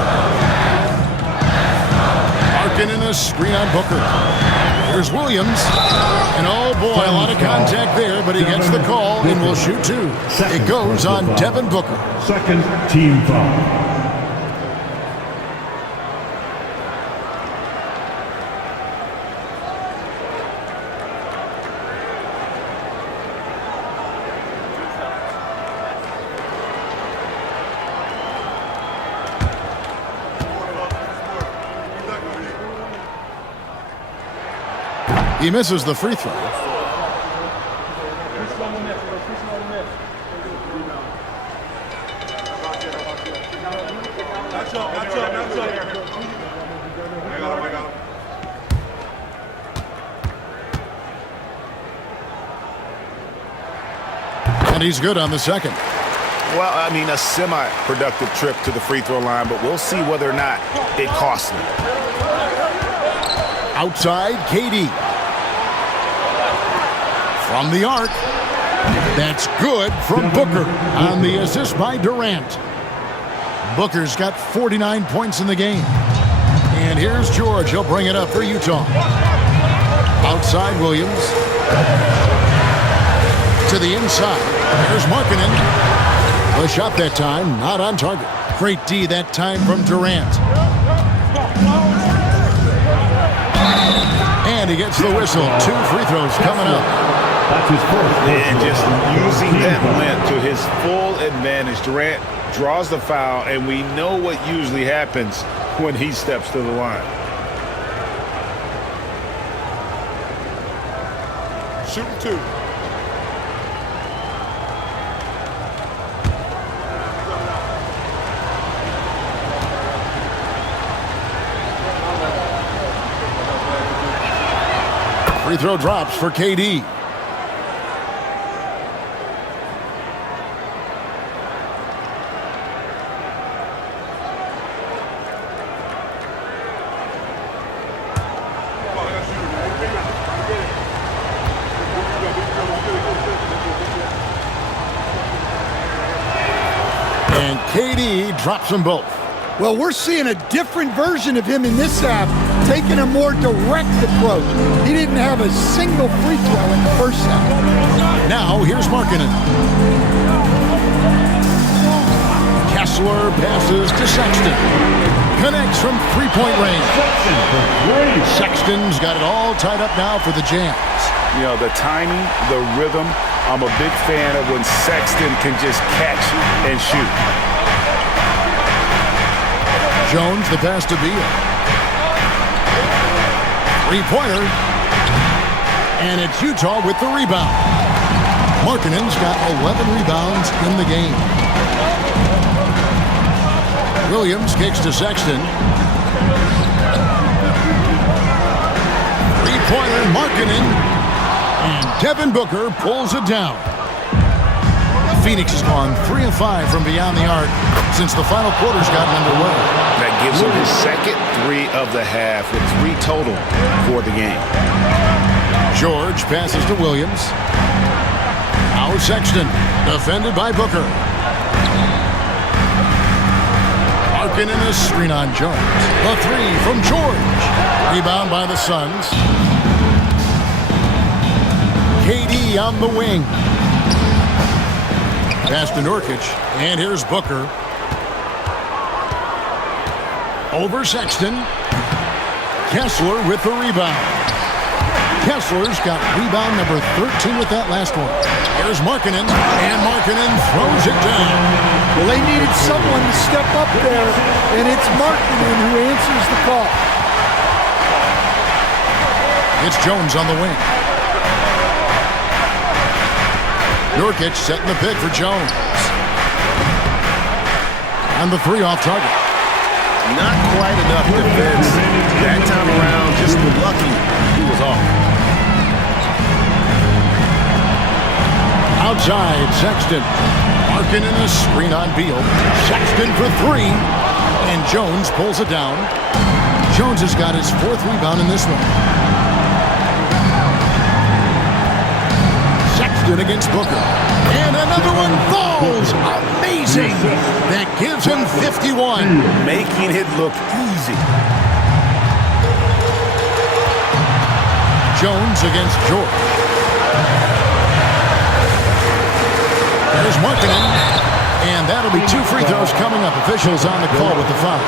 Larkin in a screen on Booker. Here's Williams. And oh boy, a lot of contact there, but he gets the call and will shoot 2. It goes on Devin Booker. Second team foul. He misses the free throw. And he's good on the second. Well, I mean, a semi-productive trip to the free throw line, but we'll see whether or not it costs them. Outside, KD. From the arc. That's good from Booker on the assist by Durant. Booker's got 49 points in the game. And here's George. He'll bring it up for Utah. Outside Williams. To the inside. There's Markkanen. A shot that time, not on target. Great D that time from Durant. And he gets the whistle. 2 free throws coming up. That's his first. And just using that length to his full advantage. Durant draws the foul, and we know what usually happens when he steps to the line. Shooting 2. Free throw drops for KD. And KD drops them both. Well, we're seeing a different version of him in this half, taking a more direct approach. He didn't have a single free throw in the first half. Now, here's Markkanen. Kessler passes to Sexton. Connects from three-point range. Sexton's got it all tied up now for the Jams. You know, the timing, the rhythm, I'm a big fan of when Sexton can just catch and shoot. Jones, the pass to Beal. Three-pointer. And it's Utah with the rebound. Markkanen's got 11 rebounds in the game. Williams kicks to Sexton. Three-pointer, Markkanen. And Devin Booker pulls it down. Phoenix has gone 3 of 5 from beyond the arc since the final quarter's gotten underway. That gives him his second 3 of the half with 3 total for the game. George passes to Williams. Now Sexton, defended by Booker. Markkanen a screen on Jones. The 3 from George. Rebound by the Suns. KD on the wing. Pass to Nurkic, and here's Booker. Over Sexton. Kessler with the rebound. Kessler's got rebound number 13 with that last one. Here's Markkanen, and Markkanen throws it down. Well, they needed someone to step up there, and it's Markkanen who answers the call. It's Jones on the wing. Nurkic setting the pick for Jones. And the 3 off target. Not quite enough defense. That time around, just lucky he was off. Outside, Sexton. Markkanen a screen on Beal. Sexton for 3. And Jones pulls it down. Jones has got his 4th rebound in this one. Against Booker. And another one falls. Amazing. That gives him 51. Making it look easy. Jones against George. There's Markkanen. And that'll be 2 free throws coming up. Officials on the call with the foul.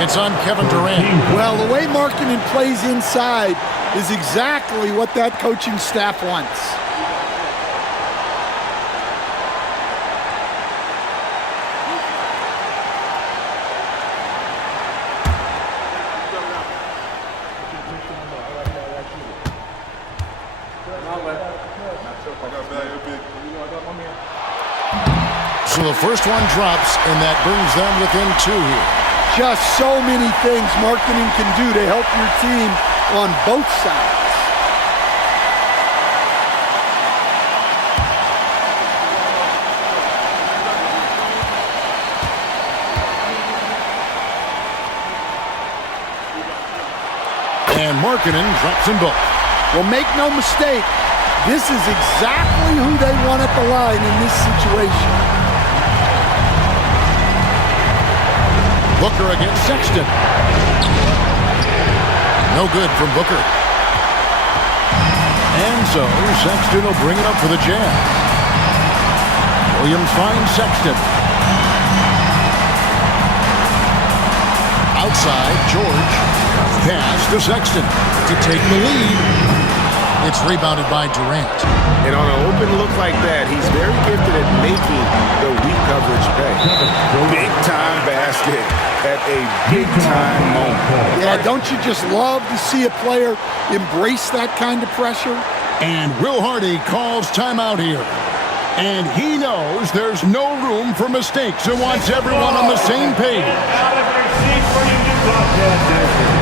It's on Kevin Durant. Well, the way Markkanen plays inside is exactly what that coaching staff wants. So the first one drops, and that brings them within 2 here. Just so many things Markkanen can do to help your team on both sides. And Markkanen drops them both. Well, make no mistake, this is exactly who they want at the line in this situation. Booker against Sexton. No good from Booker. And so Sexton will bring it up for the Jazz. Williams finds Sexton. Outside, George. Pass to Sexton to take the lead. It's rebounded by Durant. And on an open look like that, he's very gifted at making the weak coverage pay. Big-time basket at a big-time moment. Yeah, don't you just love to see a player embrace that kind of pressure? And Will Hardy calls timeout here. And he knows there's no room for mistakes and wants everyone on the same page. Out of your seat for you new broadcasters.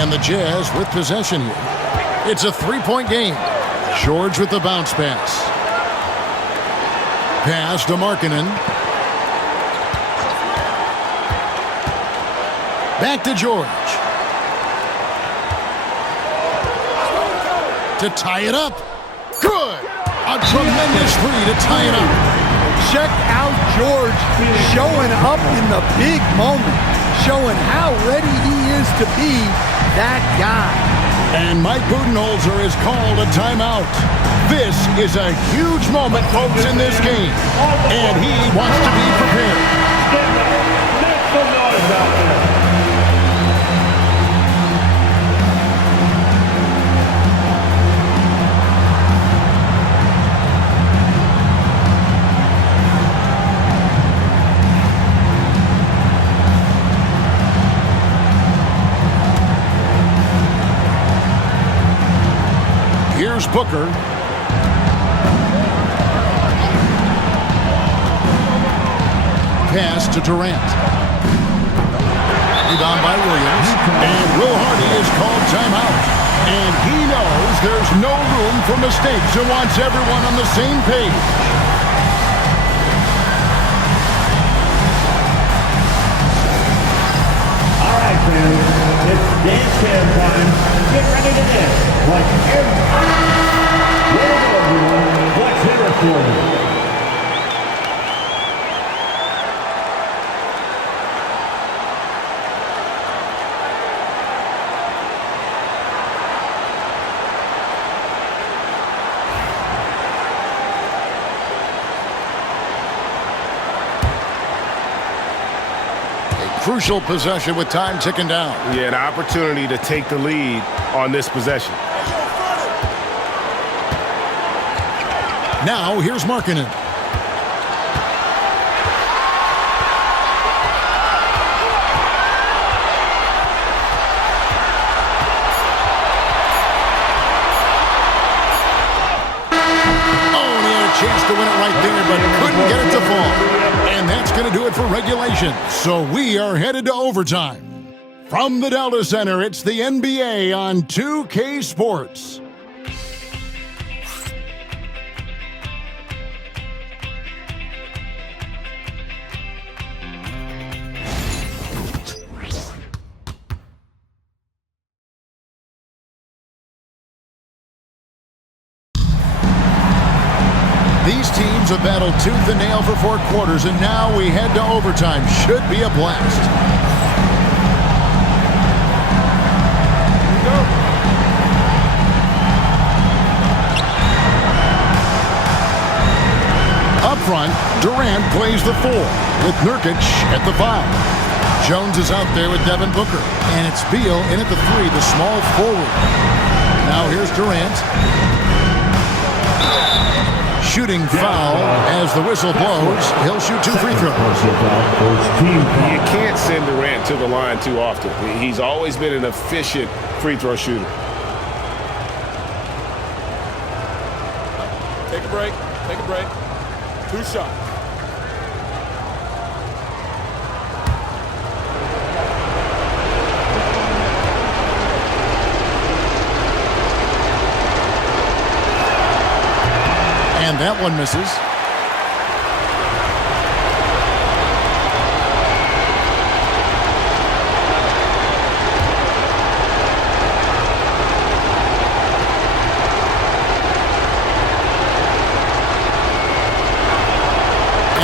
And the Jazz with possession here. It's a three-point game. George with the bounce pass. Pass to Markkanen. Back to George. To tie it up. Good. A tremendous three to tie it up. Check out George showing up in the big moment, showing how ready he is to be that guy. And Mike Budenholzer has called a timeout. This is a huge moment, folks, in this game. And he wants to be prepared. Make some noise out there. Here's Booker. Pass to Durant. Rebound by Williams. And Will Hardy is called timeout. And he knows there's no room for mistakes and wants everyone on the same page. All right, fans. It's dance cam time. Get ready to dance. Like everyone. Let's hear it for you. Crucial possession with time ticking down. Yeah, an opportunity to take the lead on this possession. Now, here's Markkanen. Oh, he had a chance to win it right there, but couldn't get it to fall. And that's going to do it for regulation. So we are headed to overtime. From the Delta Center, it's the NBA on 2K Sports. These teams have battled tooth and nail for 4 quarters, and now we head to overtime. Should be a blast. Up front, Durant plays the 4, with Nurkic at the 5. Jones is out there with Devin Booker, and it's Beal in at the 3, the small forward. Now here's Durant. Shooting foul as the whistle blows. He'll shoot 2 free throws. You can't send Durant to the line too often. He's always been an efficient free throw shooter. Take a break. Take a break. 2 shots. And that one misses.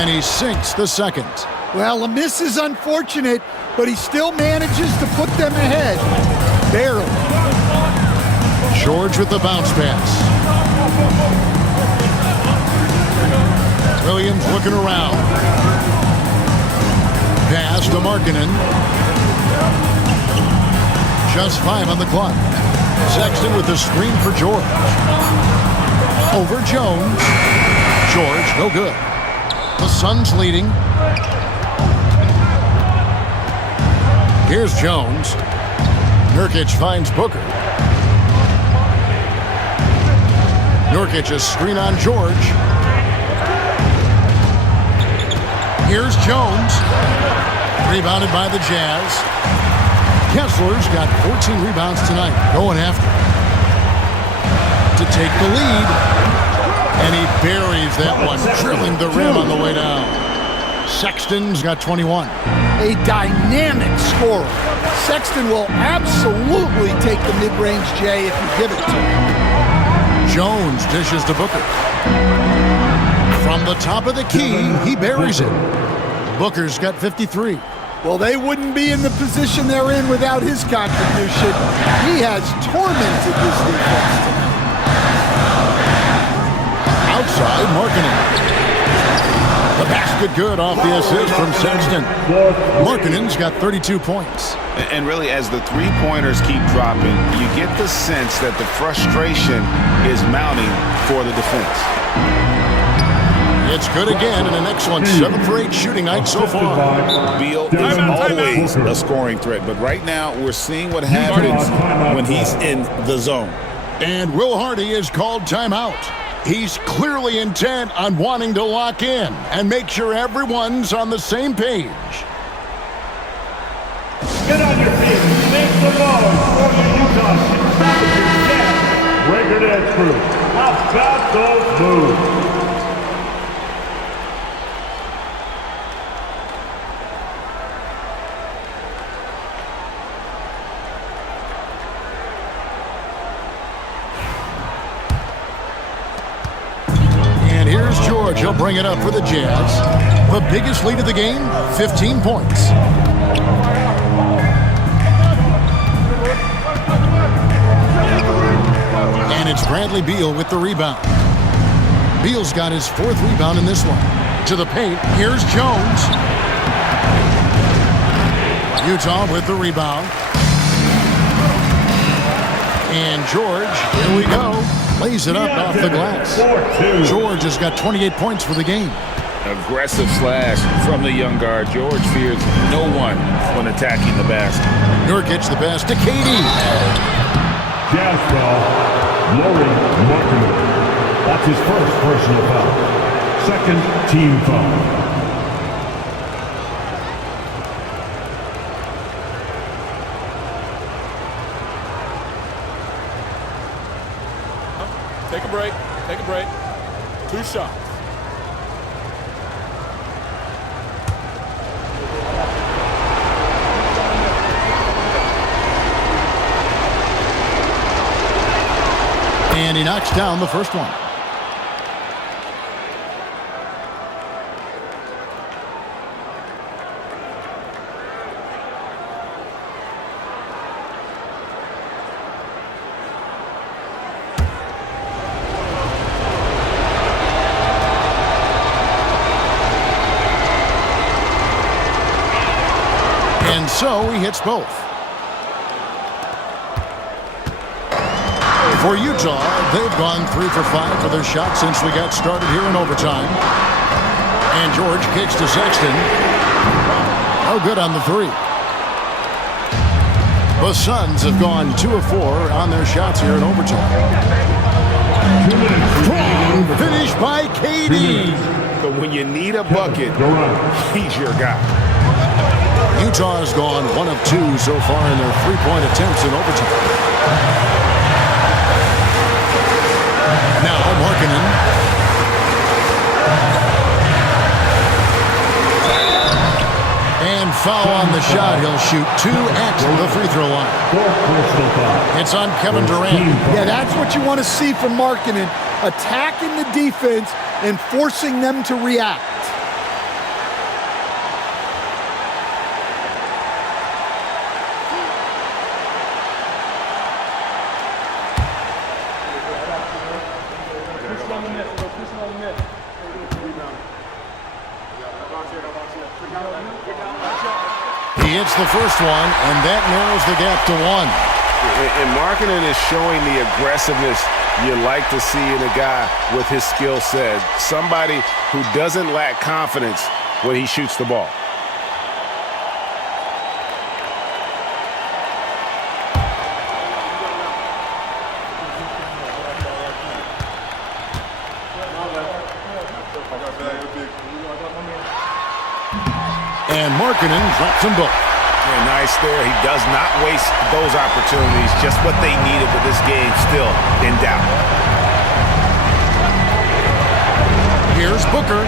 And he sinks the second. Well, a miss is unfortunate, but he still manages to put them ahead. Barely. George with the bounce pass. Williams looking around. Pass to Markkanen. Just 5 on the clock. Sexton with the screen for George. Over Jones. George, no good. The Suns leading. Here's Jones. Nurkic finds Booker. Nurkic a screen on George. Here's Jones. Rebounded by the Jazz. Kessler's got 14 rebounds tonight. Going after to take the lead. And he buries that one, drilling the rim on the way down. Sexton's got 21. A dynamic scorer. Sexton will absolutely take the mid-range J if you give it to him. Jones dishes to Booker. From the top of the key, he buries it. Booker's got 53. Well, they wouldn't be in the position they're in without his contribution. He has tormented this defense tonight. Outside, Markkanen. The basket good off the assist from Sexton. Markkanen's got 32 points. And really, as the three-pointers keep dropping, you get the sense that the frustration is mounting for the defense. It's good again and an excellent 7 for 8 shooting night so far. Beal is always a scoring threat, but right now we're seeing what happens when he's in the zone. And Will Hardy is called timeout. He's clearly intent on wanting to lock in and make sure everyone's on the same page. Get on your feet. Make some noise for the Utah Jazz. Record Edge crew. How about those moves? George, he'll bring it up for the Jazz. The biggest lead of the game, 15 points. And it's Bradley Beal with the rebound. Beal's got his 4th rebound in this one. To the paint, here's Jones. Utah with the rebound. And George, here we go. Lays it up off the glass. George has got 28 points for the game. Aggressive slash from the young guard. George fears no one when attacking the basket. Nurkic the pass to KD. Jazz foul. Lauri Markkanen. That's his first personal foul. 2nd team foul. Take a break. Take a break. 2 shots. And he knocks down the first one. And so he hits both. For Utah, they've gone 3 for 5 for their shots since we got started here in overtime. And George kicks to Sexton. No good on the 3. The Suns have gone 2 of 4 on their shots here in overtime. Strong finish by KD. But when you need a bucket, he's your guy. Utah has gone 1 of 2 so far in their 3-point attempts in overtime. Now Markkanen. And foul on the shot. He'll shoot 2 at the free throw line. It's on Kevin Durant. Yeah, that's what you want to see from Markkanen. Attacking the defense and forcing them to react. He hits the first one, and that narrows the gap to 1. And Markkanen is showing the aggressiveness you like to see in a guy with his skill set. Somebody who doesn't lack confidence when he shoots the ball. And Markkanen drops them both. Yeah, nice there. He does not waste those opportunities. Just what they needed with this game still in doubt. Here's Booker.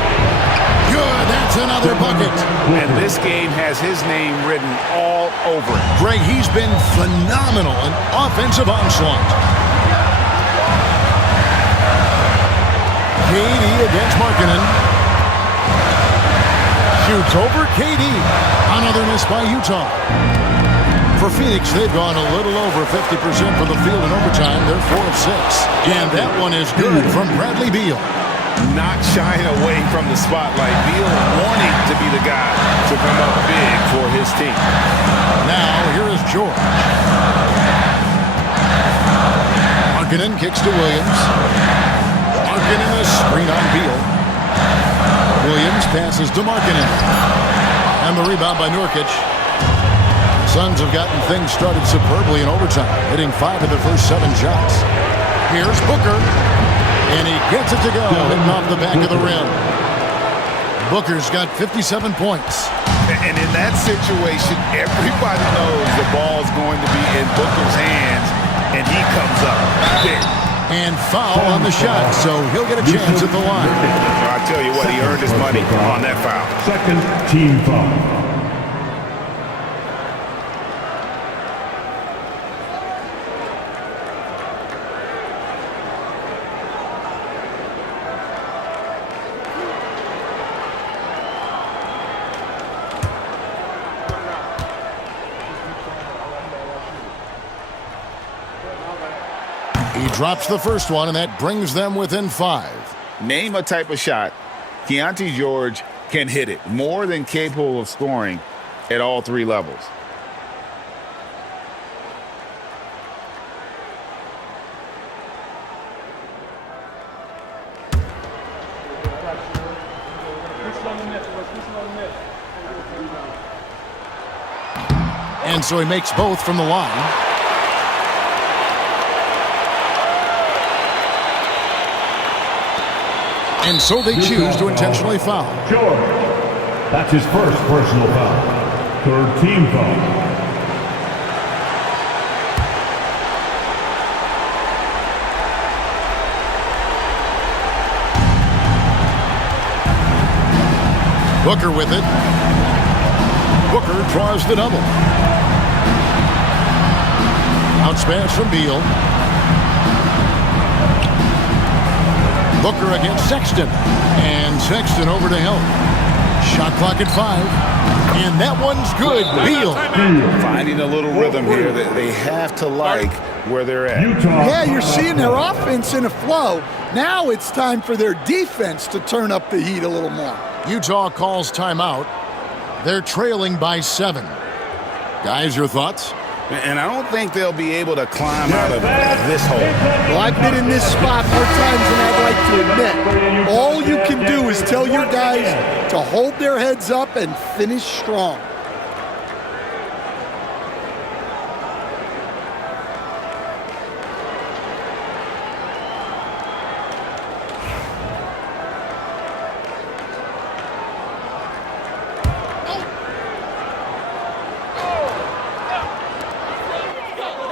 Good. That's another bucket. And this game has his name written all over it. Greg, he's been phenomenal in offensive onslaught. KD against Markkanen. Shoots over KD. Another miss by Utah. For Phoenix, they've gone a little over 50% from the field in overtime. They're 4 of 6. And that one is good from Bradley Beal. Not shying away from the spotlight. Beal wanting to be the guy to come up big for his team. Now, here is George. Markkanen kicks to Williams. Markkanen a screen on Beal. Williams passes to Markkanen. And the rebound by Nurkic. Suns have gotten things started superbly in overtime, hitting 5 of the first 7 shots. Here's Booker. And he gets it to go, hitting off the back of the rim. Booker's got 57 points. And in that situation, everybody knows the ball's going to be in Booker's hands, and he comes up big. And foul on the shot, so he'll get a chance at the line. I tell you what, he earned his money on that foul. Second team foul. He drops the first one, and that brings them within 5. Name a type of shot Keontae George can hit it, more than capable of scoring at all 3 levels. And so he makes both from the line. And so they choose to intentionally foul. George. That's his first personal foul. Third team foul. Booker with it. Booker draws the double. Bounce pass from Beal. Booker against Sexton. And Sexton over to help. Shot clock at 5. And that one's good. Beal. Finding a little rhythm here that they have to like where they're at. Yeah, you're seeing their offense in a flow. Now it's time for their defense to turn up the heat a little more. Utah calls timeout. They're trailing by 7. Guys, your thoughts? And I don't think they'll be able to climb out of this hole. Well, I've been in this spot more times than I'd like to admit. All you can do is tell your guys to hold their heads up and finish strong.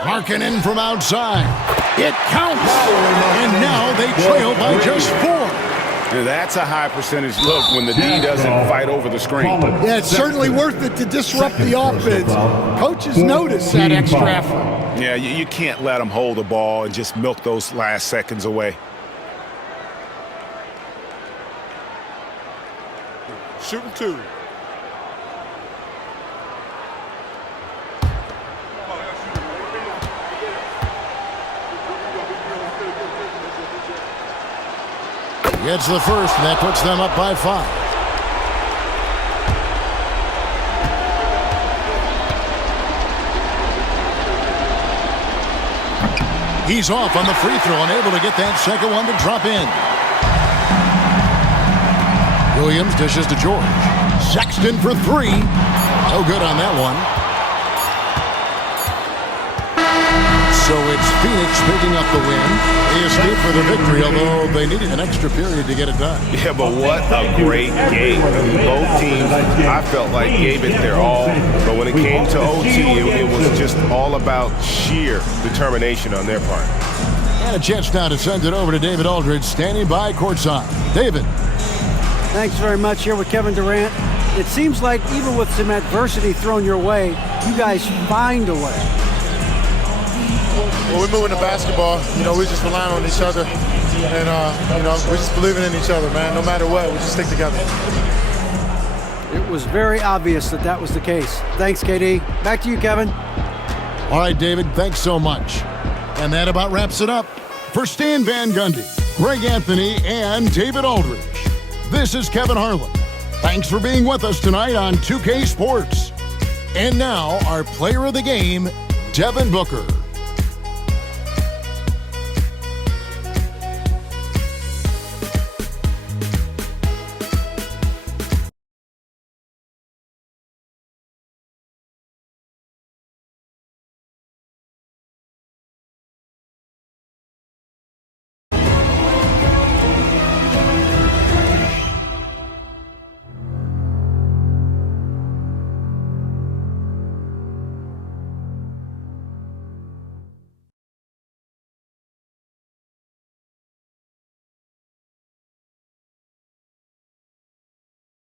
Markkanen from outside. It counts. And now they trail by just 4. That's a high percentage look when the D doesn't fight over the screen. Yeah, it's certainly worth it to disrupt the offense. Coaches notice that extra effort. Yeah, you can't let them hold the ball and just milk those last seconds away. Shooting 2. Gets the first, and that puts them up by 5. He's off on the free throw and able to get that second one to drop in. Williams dishes to George. Sexton for 3. No good on that one. So it's Phoenix picking up the win. They escape for the victory, although they needed an extra period to get it done. Yeah, but what a great game. I mean, both teams, I felt like, gave it their all. But when it came to OT, it was just all about sheer determination on their part. And a chance now to send it over to David Aldridge, standing by courtside. David. Thanks very much. Here with Kevin Durant. It seems like even with some adversity thrown your way, you guys find a way. Well, we're moving the basketball. We just relying on each other. And, we're just believing in each other, man. No matter what, we just stick together. It was very obvious that was the case. Thanks, KD. Back to you, Kevin. All right, David, thanks so much. And that about wraps it up. For Stan Van Gundy, Greg Anthony, and David Aldridge, this is Kevin Harlan. Thanks for being with us tonight on 2K Sports. And now, our player of the game, Devin Booker.